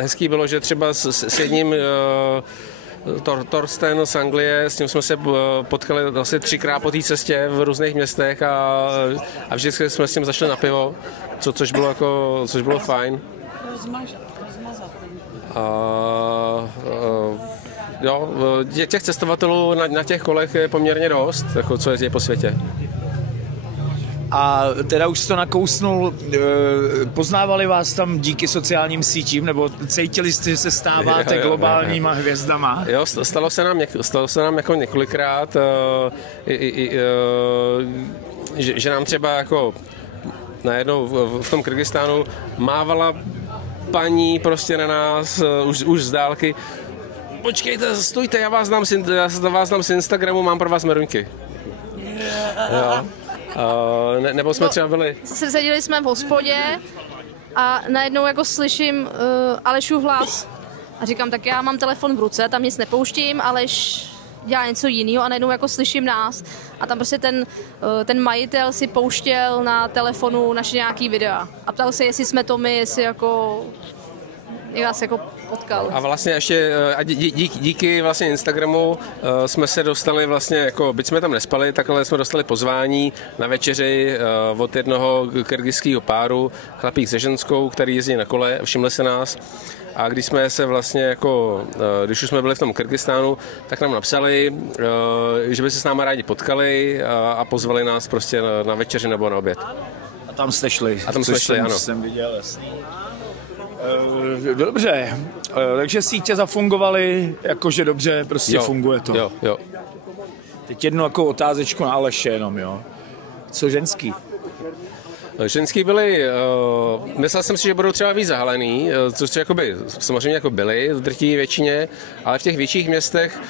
Hezký bylo, že třeba s jedním Torsten z Anglie, s tím jsme se potkali asi 3krát po té cestě v různých městech a vždycky jsme s tím zašli na pivo, což bylo fajn. Jo, těch cestovatelů na těch kolech je poměrně dost, jako co jezdí po světě. A teda už jsi to nakousnul, poznávali vás tam díky sociálním sítím, nebo cítili jste, že se stáváte globálníma hvězdama? Jo, stalo se nám jako několikrát, že nám třeba jako najednou v tom Kyrgyzstánu mávala paní prostě na nás už z dálky. Počkejte, stůjte, já vás znám z Instagramu, mám pro vás meruňky. Jo. Nebo jsme třeba byli... Seděli jsme v hospodě a najednou jako slyším Alešův hlas a říkám, tak já mám telefon v ruce, tam nic nepouštím, Aleš dělá něco jiného a najednou jako slyším nás a tam prostě ten majitel si pouštěl na telefonu naše nějaký videa a ptal se, jestli jsme to my, jestli jako... Jak nás jako potkal. A vlastně ještě díky vlastně Instagramu jsme se dostali vlastně, jako byť jsme tam nespali, takhle jsme dostali pozvání na večeři od jednoho kyrgyzského páru, chlapík se ženskou, který jezdí na kole, všimli se nás. A když jsme se vlastně jako, když už jsme byli v tom Kyrgyzstánu, tak nám napsali, že by se s námi rádi potkali a pozvali nás prostě na večeři nebo na oběd. A tam jste šli. A tam jsme šli, ano. Jsem viděl, jasný. Dobře, takže sítě zafungovaly, jakože dobře, prostě funguje to. Jo. Teď jednu jako otázečku na Aleše jenom, jo. Co ženský? Ženský byli, myslel jsem si, že budou třeba víc zahalený, což jakoby, samozřejmě jako byly v drtivé většině, ale v těch větších městech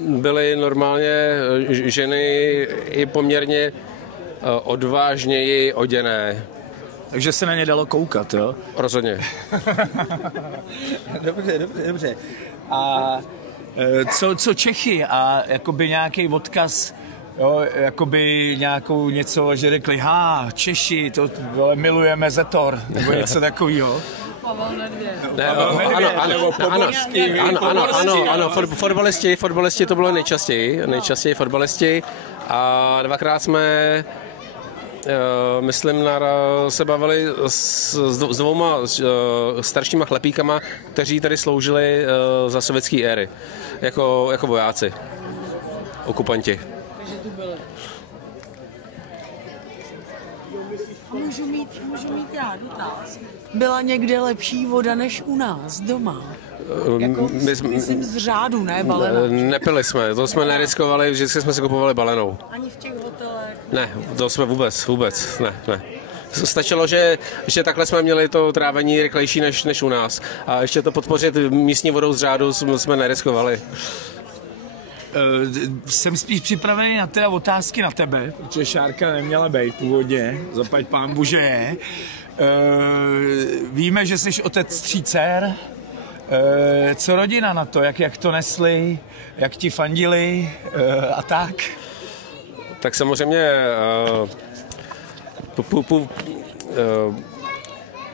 byly normálně ženy i poměrně odvážněji oděné. Takže se na ně dalo koukat, jo? Rozhodně. Dobře. A co Čechy a jakoby nějaký odkaz, jo, jakoby nějakou něco, že řekli, Češi, to milujeme Zetor, nebo něco takového. Pavel Nedvěd. Ano, fotbalisti to bylo nejčastěji fotbalisti a dvakrát jsme myslím, se bavili s dvouma staršíma chlapíkama, kteří tady sloužili za sovětské éry, jako vojáci, okupanti. Takže tu byli. Můžu mít já dotaz. Byla někde lepší voda než u nás doma? Jako, myslím z řádu, ne balená. Nepili jsme, to jsme neriskovali, vždycky jsme si kupovali balenou. Ani v těch hotelech? Ne, to jsme vůbec, ne. Stačilo, že takhle jsme měli to trávení rychlejší než u nás. A ještě to podpořit místní vodou z řádu jsme neriskovali. Jsem spíš připravený na teda otázky na tebe, protože Šárka neměla být původně, zaplať pánbu, že je. Víme, že jsi otec 3 dcer. Co rodina na to, jak to nesli, jak ti fandili a tak? Tak samozřejmě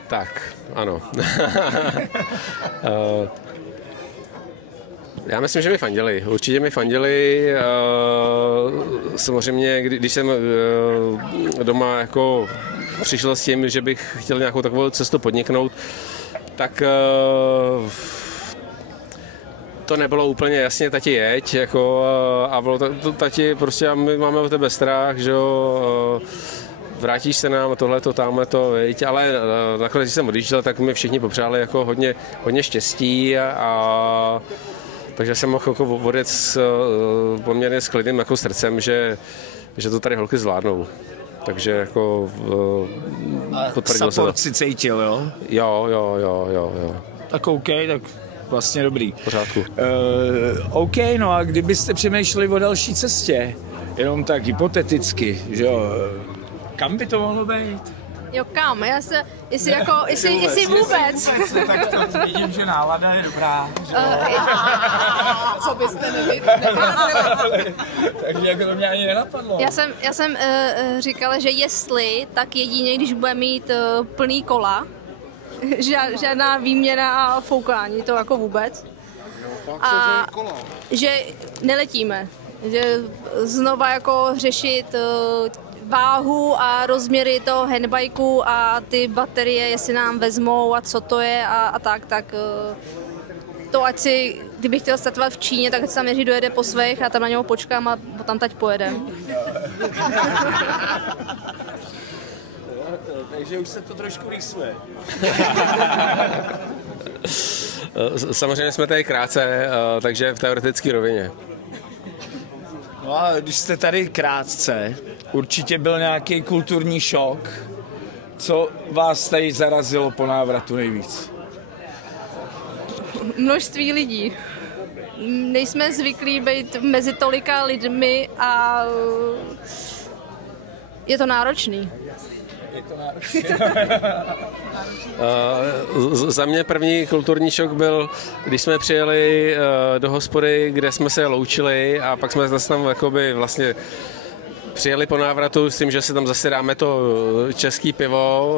tak, ano. Já myslím, že mi fandili. Určitě mi fandili. Samozřejmě, když jsem doma jako přišel s tím, že bych chtěl nějakou takovou cestu podniknout, tak to nebylo úplně jasně, tati jeď, jako, a bylo to tati, prostě my máme o tebe strach, že jo, vrátíš se nám, tohleto, tamhleto, viď, ale nakonec, když jsem odjížděl, tak mi všichni popřáli jako hodně štěstí a takže jsem mohl jako odjet poměrně s klidným jako srdcem, že to tady holky zvládnou. Takže jako potvrdilo se to. Support si cítil, jo? Jo. Tak OK, tak vlastně dobrý. V pořádku. OK, no a kdybyste přemýšleli o další cestě, jenom tak hypoteticky, že jo, kam by to mohlo být? Jo, kam? Jestli vůbec. Tak to vidím, že nálada je dobrá. Co byste nevěděli? Takže jako to mě ani nenapadlo. Já jsem říkala, že jestli, tak jedině, když bude mít plný kola, žádná výměna a foukání, to jako vůbec. A že neletíme. Že znova jako řešit váhu a rozměry toho handbikeu a ty baterie, jestli nám vezmou a co to je a tak to ať si, kdybych chtěl startovat v Číně, tak tam Jiří dojede po svých a tam na něho počkám a tam teď pojedem. Takže už se to trošku rýsuje. Samozřejmě jsme tady krátce, takže v teoretické rovině. No a když jste tady krátce, určitě byl nějaký kulturní šok. Co vás tady zarazilo po návratu nejvíc? Množství lidí. Nejsme zvyklí být mezi tolika lidmi a je to náročný. Za mě první kulturní šok byl, když jsme přijeli do hospody, kde jsme se loučili a pak jsme zase tam jakoby vlastně přijeli po návratu s tím, že si tam zase dáme to český pivo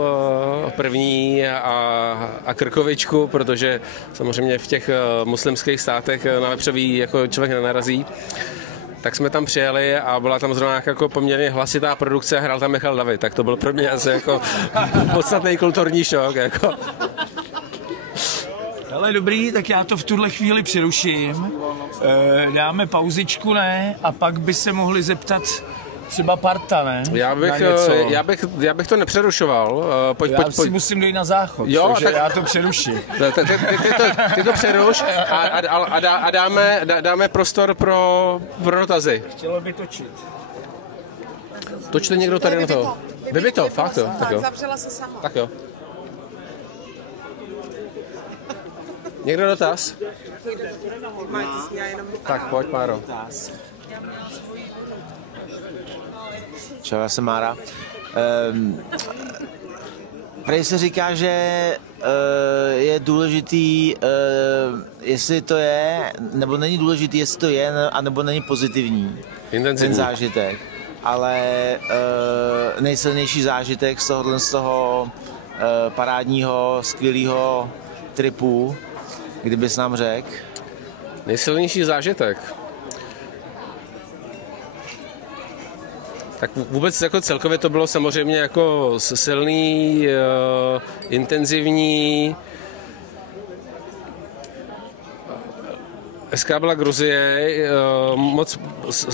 první a krkovičku, protože samozřejmě v těch muslimských státech na vepřový jako člověk nenarazí. Tak jsme tam přijeli a byla tam zrovna jako poměrně hlasitá produkce a hrál tam Michal David, tak to byl pro mě asi jako podstatný kulturní šok. Jako. Ale dobrý, tak já to v tuhle chvíli přeruším, dáme pauzičku, ne? A pak by se mohli zeptat třeba parta, ne? Já bych to nepřerušoval. Já si musím dojít na záchod, jo, takže já to přeruším. Ty to přeruš a dáme prostor pro dotazy. Chtělo by točit. Točte někdo tady na to. Vy to, fakt jo. Tak jo. Zavřela se sama. Tak jo. Někdo dotaz? Tak pojď, Máro. Čau, já jsem Mára. Prej se říká, že je důležitý, jestli to je, nebo není důležitý, jestli to je, anebo není pozitivní. Intenzivní. Ten zážitek. Ale nejsilnější zážitek z toho parádního, skvělého tripu, kdybys nám řekl. Nejsilnější zážitek. Tak vůbec jako celkově to bylo samozřejmě jako silný, intenzivní. Hezká byla Gruzie, moc,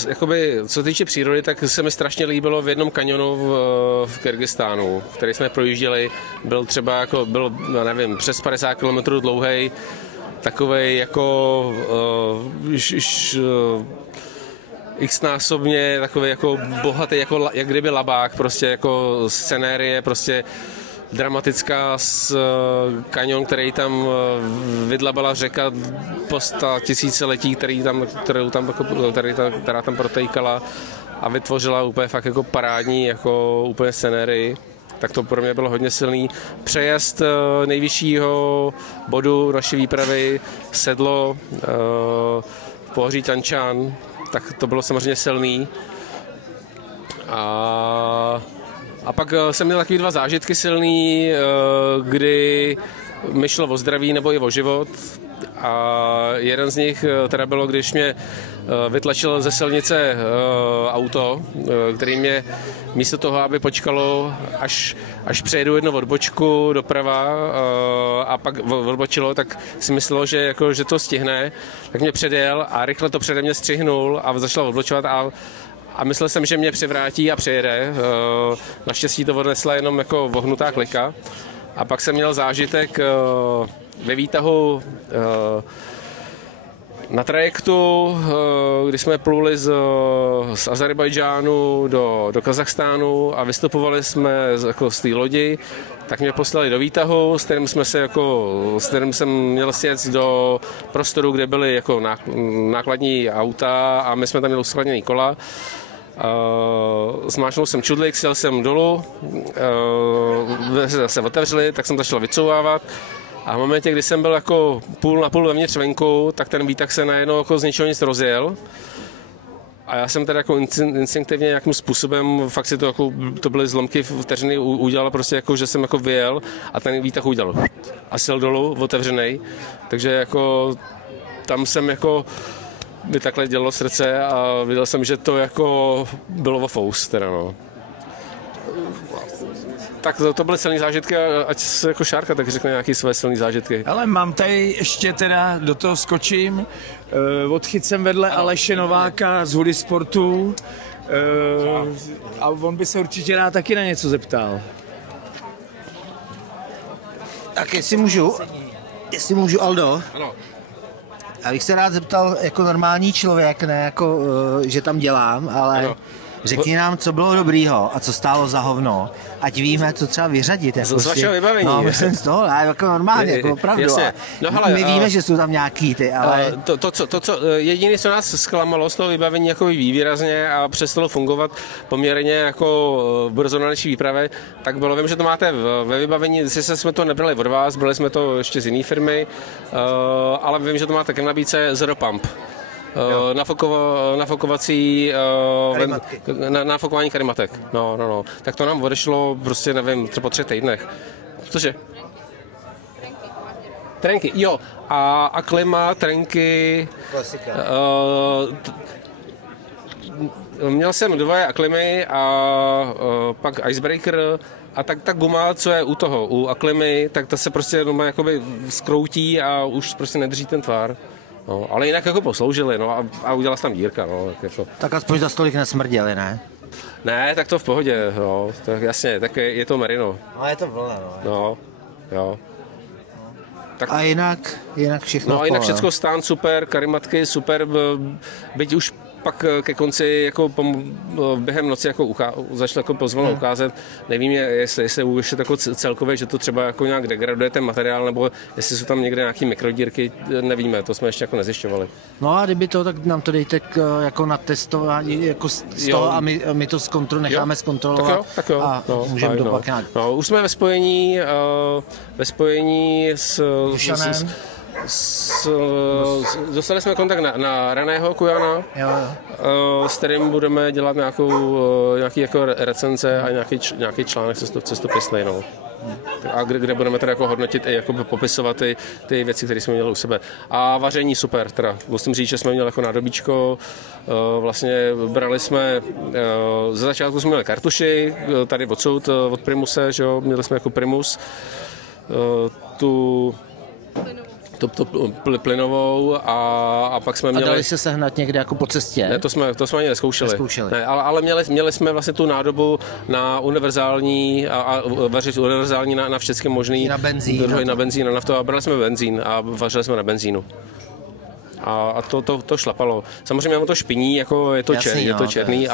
jakoby, co týče přírody, tak se mi strašně líbilo v jednom kanionu v Kyrgyzstánu, který jsme projížděli, byl třeba jako, nevím, přes 50 km dlouhý, takovej jako xnásobně takový jako bohatý, jako jak kdyby labák, prostě jako scenérie, prostě dramatická kanion, který tam vydlabala řeka po tisíciletí, která tam protejkala a vytvořila úplně fakt jako parádní, jako úplně scenérii. Tak to pro mě bylo hodně silný. Přejezd nejvyššího bodu naší výpravy, sedlo v pohoří Tanchan, tak to bylo samozřejmě silný. A pak jsem měl takový 2 zážitky silný, kdy mi šlo o zdraví nebo i o život. A jeden z nich teda bylo, když mě vytlačil ze silnice auto, který mě místo toho, aby počkalo, až přejedu jednu odbočku doprava a pak odbočilo, tak si myslelo, že to stihne, tak mě předjel a rychle to přede mě střihnul a začal odbočovat a myslel jsem, že mě převrátí a přejede. Naštěstí to odnesla jenom jako vohnutá klika. A pak jsem měl zážitek ve výtahu na trajektu, kdy jsme pluli z Azerbajdžánu do Kazachstánu a vystupovali jsme jako z té lodi, tak mě poslali do výtahu, s kterým jsem měl sjet do prostoru, kde byly jako nákladní auta a my jsme tam měli uskladněný kola. Zmáčknul jsem čudlik, sjel jsem dolů, se otevřeli, tak jsem začal vycouvávat a v momentě, kdy jsem byl jako půl na půl vevnitř venku, tak ten výtah se najednou jako z ničeho nic rozjel. A já jsem teda jako instinktivně nějakým způsobem, fakt si to byly zlomky vteřiny, udělal prostě jako, že jsem jako vyjel a ten výtah udělal a sjel dolů, otevřenej, takže jako tam jsem jako by takhle dělalo srdce a viděl jsem, že to jako bylo o fous, teda no. Tak to byly silný zážitky, ať se jako Šárka tak řekne nějaký své silný zážitky. Ale mám tady ještě teda, do toho skočím, odchyt vedle Aleše Nováka z Hudy Sportu a on by se určitě rád taky na něco zeptal. Tak jestli můžu, Aldo. Ano. Já bych se rád zeptal jako normální člověk, ne jako, že tam dělám, ale ano. Řekni nám, co bylo dobrýho a co stálo za hovno, ať víme, co třeba vyřadit. Jako z vašeho vybavení. No, myslím z toho, jako normálně, jako opravdu. Jasně. No, hele, my víme, že jsou tam nějaký ty, ale... Jediné, co nás zklamalo z toho vybavení jako výrazně a přestalo fungovat poměrně jako brzo na naší výpravě, tak bylo, vím, že to máte ve vybavení, sice jsme to nebrali od vás, brali jsme to ještě z jiné firmy, ale vím, že to máte také v nabídce Zero Pump. Nafukovací nafukování karimatek. No. Tak to nám odešlo prostě, nevím, třeba po 3 týdnech. Cože? Trenky, jo. A klima, trenky. Klasika. Měl jsem 2 aklimy a pak icebreaker a tak ta guma, co je u toho, u aklimy, tak ta se prostě jenom jakoby skroutí a už prostě nedrží ten tvar. No, ale jinak jako posloužili, no, a udělala se tam dírka, no. Jako. Tak aspoň za stolik nesmrděli, ne? Ne, tak to v pohodě, no, tak jasně, tak je to merino. No, je to vlna, no. No, jo. Tak, a jinak všechno. No a jinak všechno stán super, karimatky super, byť už pak ke konci jako během noci jako začal jako pozvolna ukázat. Nevím, jestli už je tako celkově, že to třeba jako nějak degraduje ten materiál, nebo jestli jsou tam někde nějaký mikrodírky, nevíme, to jsme ještě jako nezjišťovali. No a kdyby to, tak nám to dejte jako na testování jako z toho a my to necháme zkontrolovat. Tak jo. A můžeme to pak nějak. No, už jsme ve spojení s dostali jsme kontakt na Reného Kujana, s kterým budeme dělat nějaký jako recenze a nějaký článek cestopisný. No. A kde budeme teda jako hodnotit i jako popisovat ty věci, které jsme měli u sebe. A vaření super, teda. Musím říct, že jsme měli jako nádobíčko, vlastně brali jsme, za začátku jsme měli kartuši, tady odsud, od Primuse, že jo, měli jsme jako Primus, tu plynovou a pak jsme měli... A dali se sehnat někde jako po cestě? Ne, to jsme ani neskoušeli. Ne, ale měli jsme vlastně tu nádobu na univerzální a vařit univerzální na všechny možný... I na benzín. Na benzín, na naftu a brali jsme benzín a vařili jsme na benzínu. A to šlapalo. Samozřejmě ono to špiní, jako je to, Jasný, je to černý,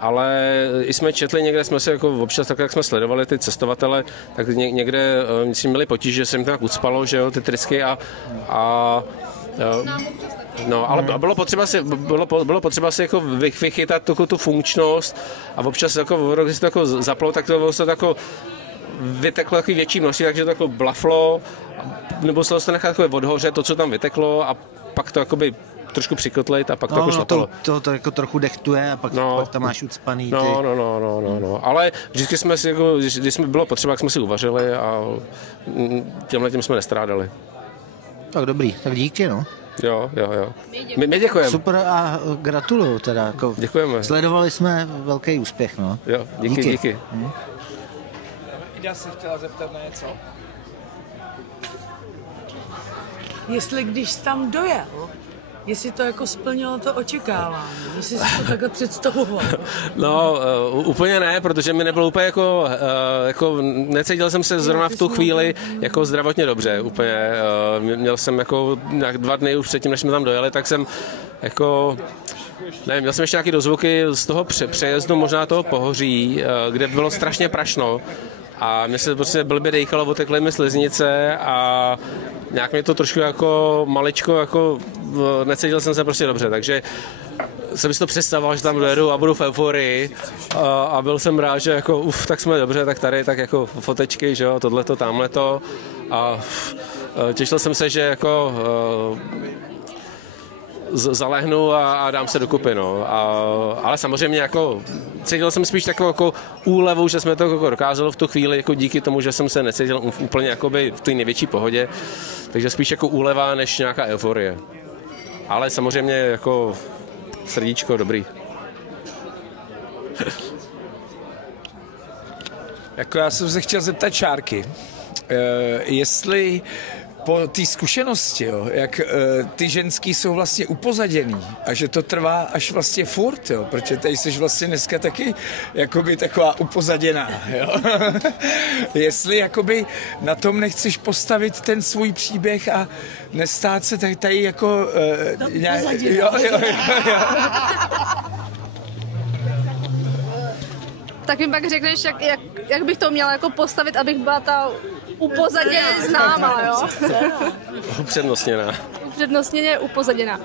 ale i jsme četli, někde jsme se jako občas, tak jak jsme sledovali ty cestovatele, tak někde si měli potíž, že se jim to tak ucpalo, že jo, ty trysky no, ale bylo potřeba si jako vychytat tu funkčnost a občas jako, když se to jako zaplo, tak to se to jako vyteklo takový větší množství, takže to jako blaflo, nebo se to nechat jako odhořet, to, co tam vyteklo, a pak to jakoby trošku přikotlejt a pak to jako šlapalo. To jako trochu dechtuje a pak tam máš ucpaný ty... No. Ale vždycky jsme si, jako, když jsme bylo potřeba, jak jsme si uvařili a tím jsme nestrádali. Tak dobrý, tak díky, no. Jo. My děkujeme. Super a gratuluju teda. Jako děkujeme. Sledovali jsme velký úspěch, no. Jo, díky. Ida se chtěla zeptat na něco? Jestli když jsi tam dojel, jestli to jako splnilo to očekávání, jestli jsi to takhle představoval. No, úplně ne, protože mi nebylo úplně jako necítil jsem se zrovna v tu chvíli jako zdravotně dobře, úplně. Měl jsem jako 2 dny už předtím, než jsme tam dojeli, tak jsem jako... Nevím, měl jsem ještě nějaké dozvuky z toho přejezdu, možná toho Pohoří, kde bylo strašně prašno. A mě se prostě blbě dejchalo, otekly mi sliznice a nějak mě to trošku jako maličko, jako necítil jsem se prostě dobře, takže jsem si to představoval, že tam dojedu a budu v euforii a byl jsem rád, že jako tak jsme dobře, tak tady, tak jako fotečky, že jo, tohleto, tamhleto a těšil jsem se, že jako zalehnu a dám se dokupy, no. Ale samozřejmě jako cítil jsem spíš takovou jako úlevu, že jsme to jako dokázali v tu chvíli, jako díky tomu, že jsem se necítil úplně jakoby v té největší pohodě, takže spíš jako úleva než nějaká euforie. Ale samozřejmě jako srdíčko dobrý. Jako já jsem se chtěl zeptat Šárky, jestli po té zkušenosti, jo, jak ty ženský jsou vlastně upozaděný a že to trvá až vlastně furt, jo, protože tady jsi vlastně dneska taky jakoby taková upozaděná, jo. Jestli jakoby na tom nechceš postavit ten svůj příběh a nestát se tady jako... Jo. Tak mi pak řekneš, jak bych to měla jako postavit, abych byla ta upozaděně známá, jo? Upřednostněná. Upřednostněně upozaděná.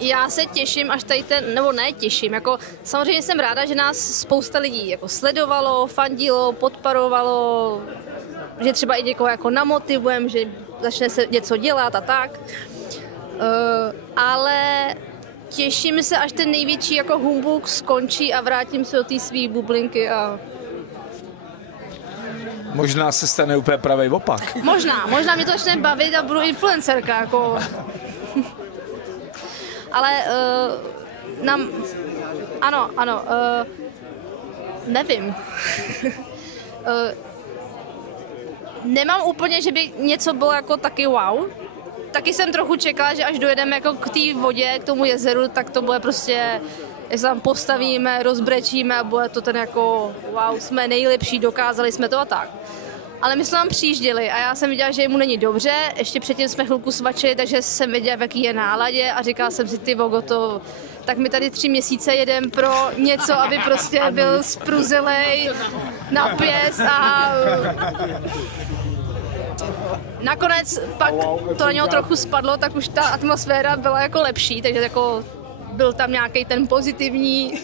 Já se těším, až tady nebo ne těším, jako samozřejmě jsem ráda, že nás spousta lidí jako sledovalo, fandilo, podporovalo, že třeba i někoho jako namotivujeme, že začne se něco dělat a tak. Ale těším se, až ten největší jako humbuk skončí a vrátím se do té svý bublinky a... Možná se stane úplně pravej opak. Možná mě to začne bavit a budu influencerka, jako... Ale ano, nevím. Nemám úplně, že by něco bylo jako taky wow. Taky jsem trochu čekala, že až dojedeme jako k té vodě, k tomu jezeru, tak to bude prostě, jak se tam postavíme, rozbrečíme a bude to ten jako wow, jsme nejlepší, dokázali jsme to a tak. Ale my jsme tam přijížděli a já jsem viděla, že mu není dobře, ještě předtím jsme chvilku svačili, takže jsem viděla, v jaký je náladě a říkala jsem si, ty vogo, tak my tady 3 měsíce jedem pro něco, aby prostě byl spruzelej, napěst a... Nakonec pak to na něho trochu spadlo, tak už ta atmosféra byla jako lepší, takže jako byl tam nějaký ten pozitivní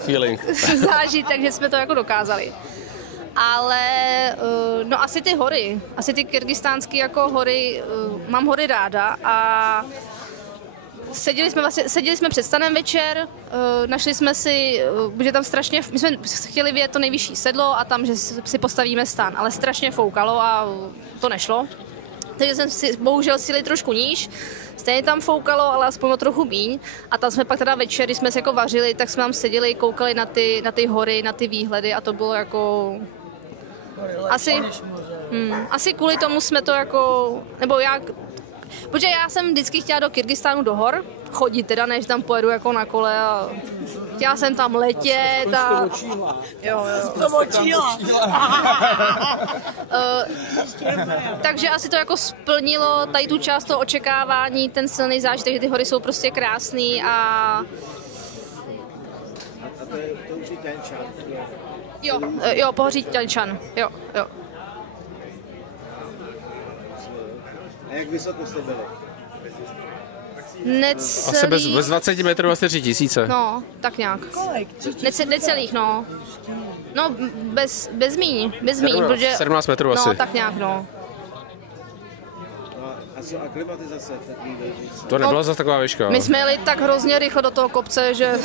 feeling zážitek, že jsme to jako dokázali. Ale no asi ty hory, asi ty kyrgyzstánské jako hory, mám hory ráda a seděli jsme před stanem večer, našli jsme si, protože tam strašně, my jsme chtěli vyjet to nejvyšší sedlo a tam, že si postavíme stan, ale strašně foukalo a to nešlo. Takže jsem si bohužel sjeli trošku níž, stejně tam foukalo, ale aspoň o trochu míň. A tam jsme pak teda večer, když jsme se jako vařili, tak jsme tam seděli, koukali na ty hory, na ty výhledy a to bylo jako... Asi kvůli tomu jsme to jako... Nebo protože já jsem vždycky chtěla do Kyrgyzstánu do hor, chodit teda, než tam pojedu jako na kole a chtěla jsem tam letět a... Jo. Takže asi to jako splnilo tady tu část toho očekávání, ten silný zážitek, že ty hory jsou prostě krásný a... Jo, pohoří Tianšan, jo. A jak vysoko jste byli? Asi bez 20 metrů asi 3000. No, tak nějak. Necelých, no. No, bez míň, protože... 17 metrů asi. No, tak nějak, no. A co aklimatizace? To nebyla zase taková výška. My jsme jeli tak hrozně rychle do toho kopce, že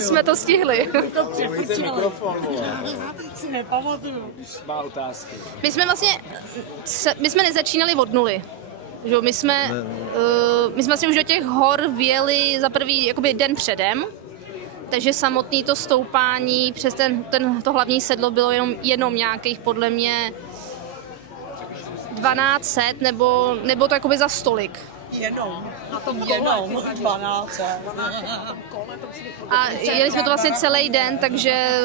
jsme to stihli. My jsme nezačínali od nuly. My jsme vlastně už do těch hor vjeli za prvý jakoby den předem, takže samotný to stoupání přes to hlavní sedlo bylo jenom nějakých podle mě 1200 nebo to jakoby za stolik. Jenom 12. A jeli jsme to vlastně celý den, takže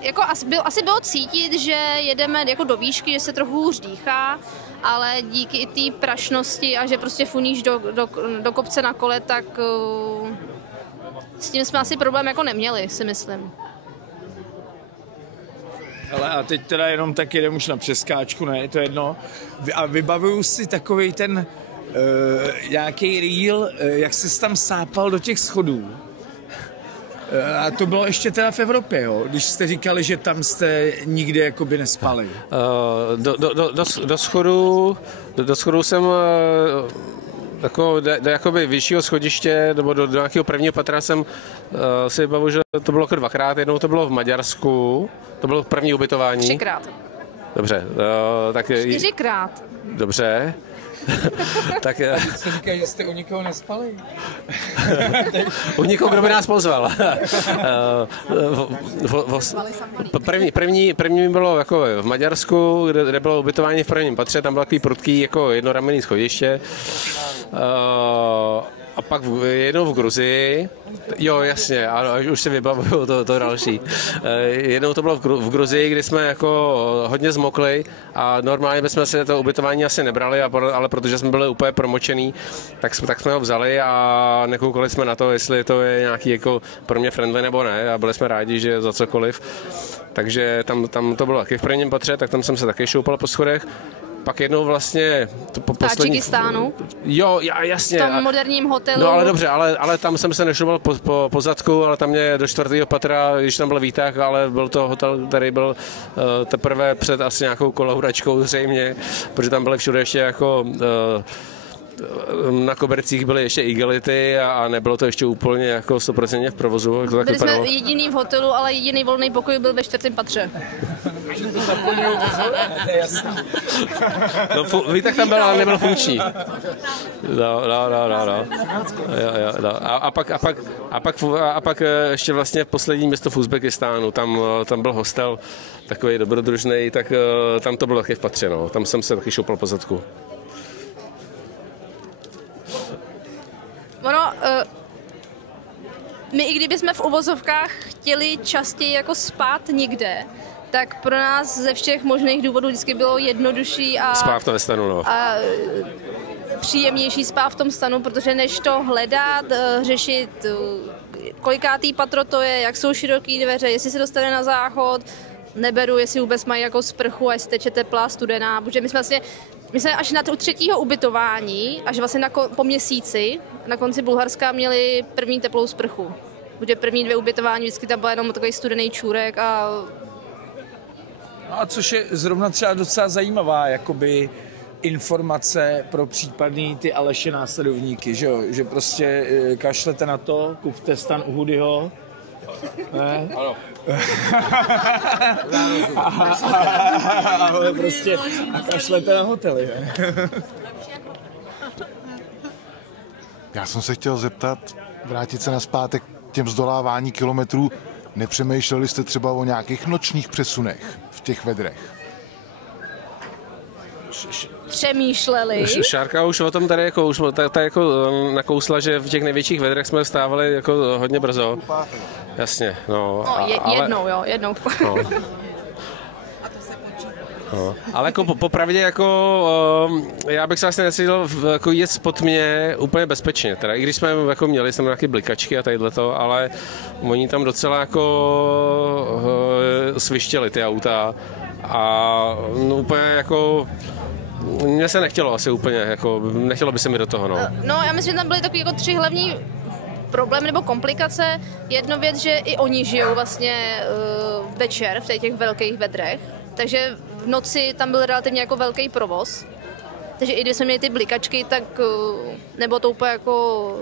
jako asi bylo cítit, že jedeme jako do výšky, že se trochu hůř dýchá, ale díky i té prašnosti a že prostě funíš do kopce na kole, tak s tím jsme asi problém jako neměli, si myslím. Ale a teď teda jenom tak jedem už na přeskáčku, ne, je to jedno. A vybavuju si takovej ten nějaký reel, jak jsi tam sápal do těch schodů. A to bylo ještě teda v Evropě, jo? Když jste říkali, že tam jste nikdy jakoby nespali. Do schodu jsem do jakoby vyššího schodiště nebo do nějakého prvního patra jsem si vybavu, že to bylo jako dvakrát. Jednou to bylo v Maďarsku, to bylo první ubytování. 3krát. Dobře. Tak 4krát. Dobře. Tak Co říkají, že jste u nikoho nespali? U nikoho, kdo by nás pozval. První bylo jako v Maďarsku, kde bylo ubytování v prvním patře, tam byl takový prudký jako jednoramenný schodiště. A pak jednou v Gruzii, jo jasně, ano, už si vybavuju to další. Jednou to bylo v Gruzii, kdy jsme jako hodně zmokli a normálně bychom si to ubytování asi nebrali, ale protože jsme byli úplně promočený, tak jsme ho vzali a nekoukali jsme na to, jestli to je nějaký jako pro mě friendly nebo ne a byli jsme rádi, že za cokoliv. Takže tam to bylo taky v prvním patře, tak tam jsem se taky šoupal po schodech. Pak jednou vlastně... V Tadžikistánu? Jo, jasně. V tom moderním hotelu. No ale dobře, ale tam jsem se nešoupal po zadku, ale tam mě do 4. patra, když tam byl výtah, ale byl to hotel, který byl teprve před asi nějakou kolauračkou zřejmě, protože tam byly všude ještě jako... na kobercích byly ještě igelity a nebylo to ještě úplně jako 100% v provozu. Byli jsme jediný v hotelu, ale jediný volný pokoj byl ve 4. patře. No, výtah tam byl, ale nebyl funkční. No. A pak ještě vlastně poslední město v Uzbekistánu, tam byl hostel takový dobrodružný, tak tam to bylo taky v patře, no. Tam jsem se taky šoupal po zadku. My i kdybychom v uvozovkách chtěli častěji jako spát někde, tak pro nás ze všech možných důvodů vždycky bylo jednodušší a... Spát v tom stanu, no. A příjemnější spát v tom stanu, protože než to hledat, řešit, kolikátý patro to je, jak jsou široký dveře, jestli se dostane na záchod, neberu, jestli vůbec mají jako sprchu a jestli teče teplá, studená, protože my jsme až na 3. ubytování, až vlastně po měsíci, na konci Bulharska měli první teplou sprchu. Protože první 2 ubytování vždycky tam byl jenom takový studený čůrek a... No a což je zrovna třeba docela zajímavá jakoby informace pro případný ty Aleše následovníky, že jo? Že prostě kašlete na to, kupte stan u Hudyho. Ne? Ano. Ale prostě a kašlete na hotely. Ne? Já jsem se chtěl zeptat, vrátit se nazpátek k těm zdolávání kilometrů. Nepřemýšleli jste třeba o nějakých nočních přesunech v těch vedrech? Přemýšleli. Šárka už o tom tady jako nakousla, že v těch největších vedrech jsme vstávali jako hodně brzo. Jasně, no. Jednou. No. No. Ale jako popravdě já bych se vlastně necítil jako jet pod mě úplně bezpečně, teda i když jsme jako měli jsme nějaké blikačky a tadyhleto, ale oni tam docela jako svištěli ty auta a no, úplně jako mně se nechtělo asi úplně, jako nechtělo by se mi do toho, no. No, já myslím, že tam byly takový jako 3 hlavní problémy nebo komplikace. Jedno věc, že i oni žijou vlastně večer v těch velkých vedrech, takže v noci tam byl relativně jako velký provoz. Takže i když jsme měli ty blikačky, tak nebylo to úplně jako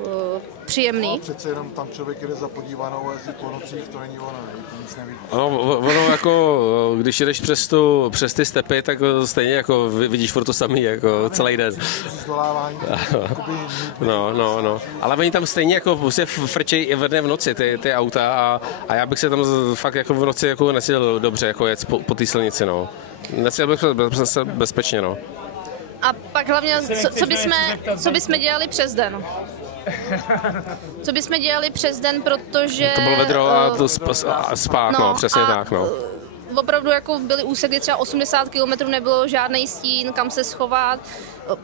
příjemný. No, přece jenom tam člověk jde za podívanou a jezdí po nocích, to není ono, to nic nevidí. Ono jako, když jdeš přes ty stepy, tak stejně jako vidíš furt to samý, jako celý den. No. Ale oni tam stejně jako prostě frčejí i v noci ty auta a já bych se tam fakt jako v noci jako necítil dobře, jako jet po té silnici, no. Necítil bych se bezpečně, no. A pak hlavně, co bychom dělali přes den? Co bychom dělali přes den, protože... To bylo vedro a to spát, no, přesně tak, no. Opravdu jako byly úseky, třeba 80 km nebylo žádný stín, kam se schovat.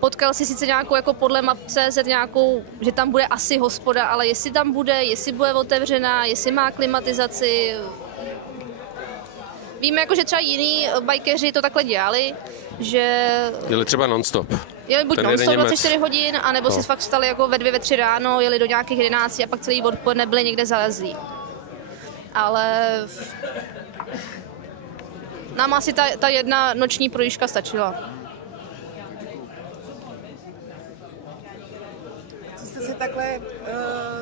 Potkal si sice nějakou jako podle map.cz nějakou, že tam bude asi hospoda, ale jestli tam bude, jestli bude otevřená, jestli má klimatizaci. Víme, jako, že třeba jiní bajkeři to takhle dělali, že... Jeli třeba non-stop. Jeli buď non-stop 24 hodin, anebo si fakt vstali jako ve 2, ve 3 ráno, jeli do nějakých 11 a pak celý odpoledne byli někde zalezlí. Ale... Nám asi ta jedna noční projížďka stačila. Co jste si takhle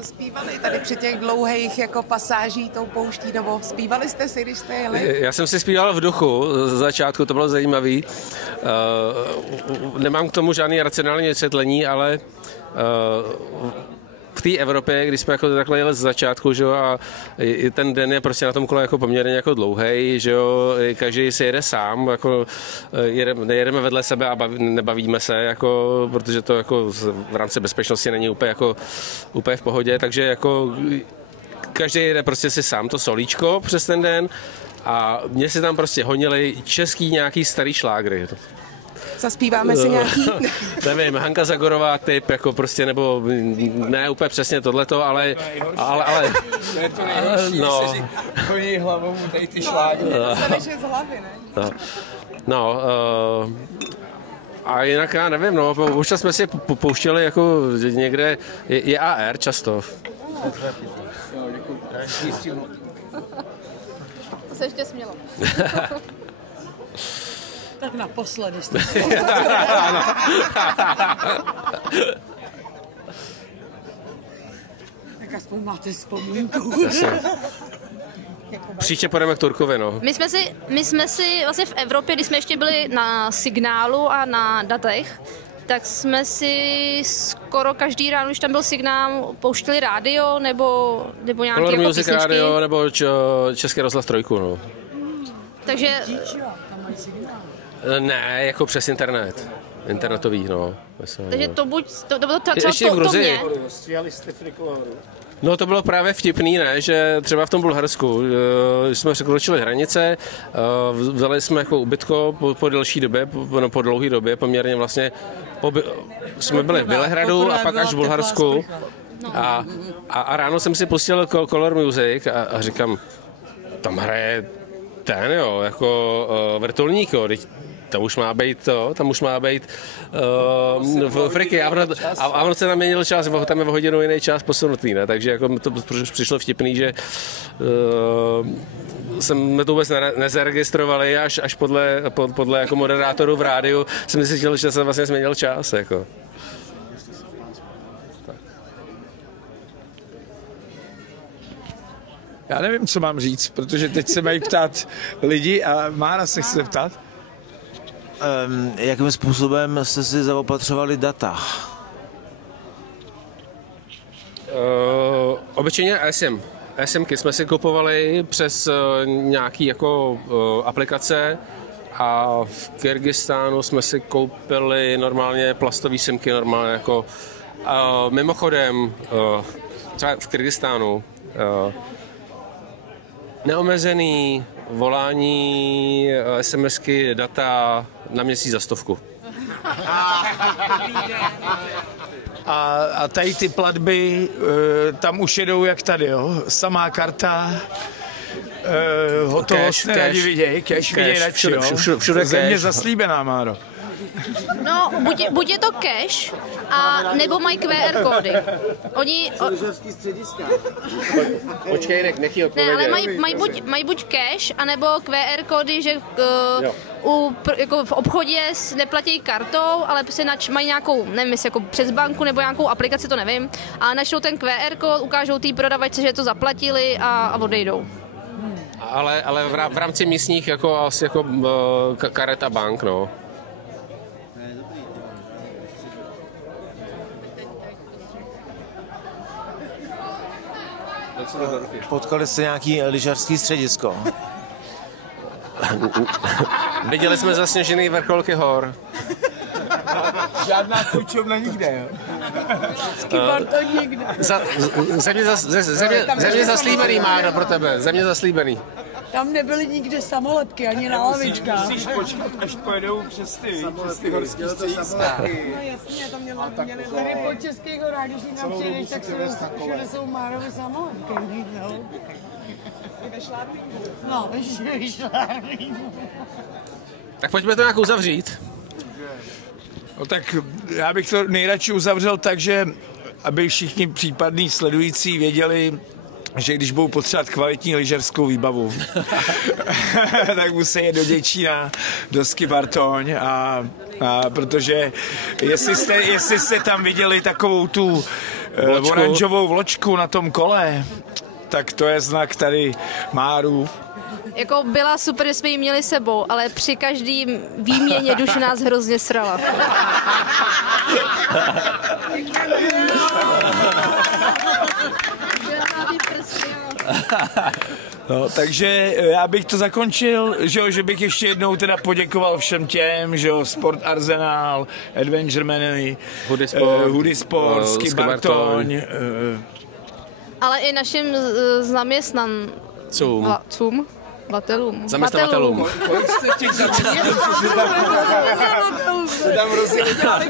zpívali tady při těch dlouhých jako pasáží tou pouští, nebo zpívali jste si, když jste jeli? Já jsem si zpíval v duchu, z začátku to bylo zajímavý. Nemám k tomu žádný racionální vysvětlení, ale v té Evropě, když jsme jako takhle jeli z začátku, že jo, a ten den je prostě na tom kole jako poměrně jako dlouhej, že jo, každý si jede sám, jako nejedeme vedle sebe a nebavíme se, jako, protože to jako v rámci bezpečnosti není úplně v pohodě, takže jako každý jede prostě si sám to solíčko přes ten den a mě si tam prostě honili český nějaký starý šlágry. Zaspíváme si nějaký? Nevím, Hanka Zagorová typ, jako prostě, nebo ne úplně přesně tohleto, ale To je to nejhorší, no. Si honí hlavou mu tady ty šlágy. Dostaneš z hlavy, ne? No, a jinak já nevím, no, už jsme si pouštěli jako někde, je AR často. To se ještě smělo. Tak naposledy jste. Tak aspoň máte vzpomínku. Příště půjdeme k Turkovi, no. My jsme si vlastně v Evropě, když jsme ještě byli na signálu a na datech, tak jsme si skoro každý ráno, když tam byl signál, pouštěli rádio nebo nějaký Color jako Music písničky. Radio nebo Český rozhlas 3, no. Takže... Ne, jako přes internet. Internetový, no. Takže to buď, to bylo třeba to mě. No to bylo právě vtipný, ne, že třeba v tom Bulharsku jsme překročili hranice, vzali jsme jako ubytko po delší době, po dlouhé době, poměrně vlastně, jsme byli v Bělehradu a pak až v Bulharsku a ráno jsem si pustil Color Music a říkám, tam hraje ten, jo, jako vrtulník, jo, tam už má být v Friky a on se tam měnil čas, tam je v hodinu jiný čas posunutý, ne? Takže jako to přišlo vtipný, že jsme to vůbec nezaregistrovali, až podle jako moderátorů v rádiu jsem zjistil, že se vlastně změnil čas, jako. Já nevím, co mám říct, protože teď se mají ptát lidi a Mára se chce ptát. Jakým způsobem jste si zaopatřovali data? Obyčejně SMky jsme si kupovali přes nějaký jako aplikace a v Kyrgyzstánu jsme si koupili normálně plastové simky, normálně jako mimochodem třeba v Kyrgyzstánu Neomezený volání, SMSky, data na měsíc za 100. A tady ty platby, tam už jedou jak tady, jo? Samá karta, hotovost neradi viděj, cash viděj radši, jo? Všude Země cash. zaslíbená, Máro. No, buď je to cash, a nebo mají QR kódy. Oni... Počkej, nechci odpovědět. Ne, ale mají buď cash, anebo QR kódy, že jako v obchodě neplatí kartou, ale prostě mají nějakou, nevím, jestli jako přes banku nebo nějakou aplikaci, to nevím, a načnou ten QR kód, ukážou té prodavačce, že to zaplatili a odejdou. Ale v rámci místních jako asi jako karet a bank, no. Potkali jste nějaký lyžařský středisko? Viděli jsme zasněžený vrcholky hor. Žádná kočovna nikde, jo? Bartoň nikde. Země zaslíbený, Máro, pro tebe. Země zaslíbený. Tam nebyly nikde samolepky, ani na lavičkách. Musíš počkat, až pojedou přes ty horský střediska. No jasně, to měli tady po Českých horách, když někam přijedeš, tak všude jsou Márovy samolepky. No, vyšlárný. Tak pojďme to nějak uzavřít. No tak já bych to nejradši uzavřel tak, že aby všichni případní sledující věděli, že když budou potřebovat kvalitní lyžařskou výbavu, tak musí jet do Děčína, do Ski Bartoň a protože jestli jste tam viděli takovou tu oranžovou vločku na tom kole, tak to je znak tady Máru. Jako byla super, že jsme ji měli sebou, ale při každým výměně duše nás hrozně srala. No, takže já bych to zakončil, že bych ještě jednou teda poděkoval všem těm, že jo, Sport Arsenal, Adventure Many, Hoodie Sport, Ski Bartoň. Ale i našim zaměstnancům. Zaměstnavatelům. Kolik jste těch zaměstnanců tam rozdělali?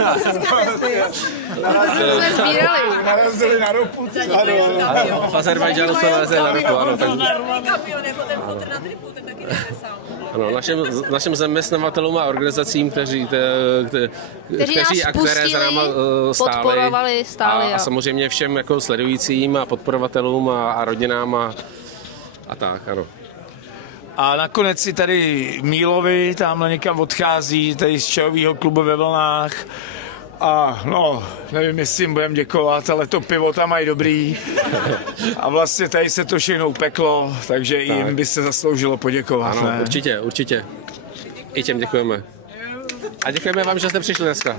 Narazili na ropu. V Azerbajdžánu jsme narazili na ropu, ano. Ano, našim zaměstnavatelům a organizacím, kteří a které za náma stáli. A samozřejmě všem jako sledujícím a podporovatelům a rodinám a tak, ano. A nakonec si tady Mílovi tamhle někam odchází, tady z čajového klubu ve Vlnách. A no, nevím, jestli jim budeme děkovat, ale to pivo tam mají dobrý. A vlastně tady se to všechno upeklo, takže tak. Jim by se zasloužilo poděkovat. Ano, ne? Určitě. I těm děkujeme. A děkujeme vám, že jste přišli dneska.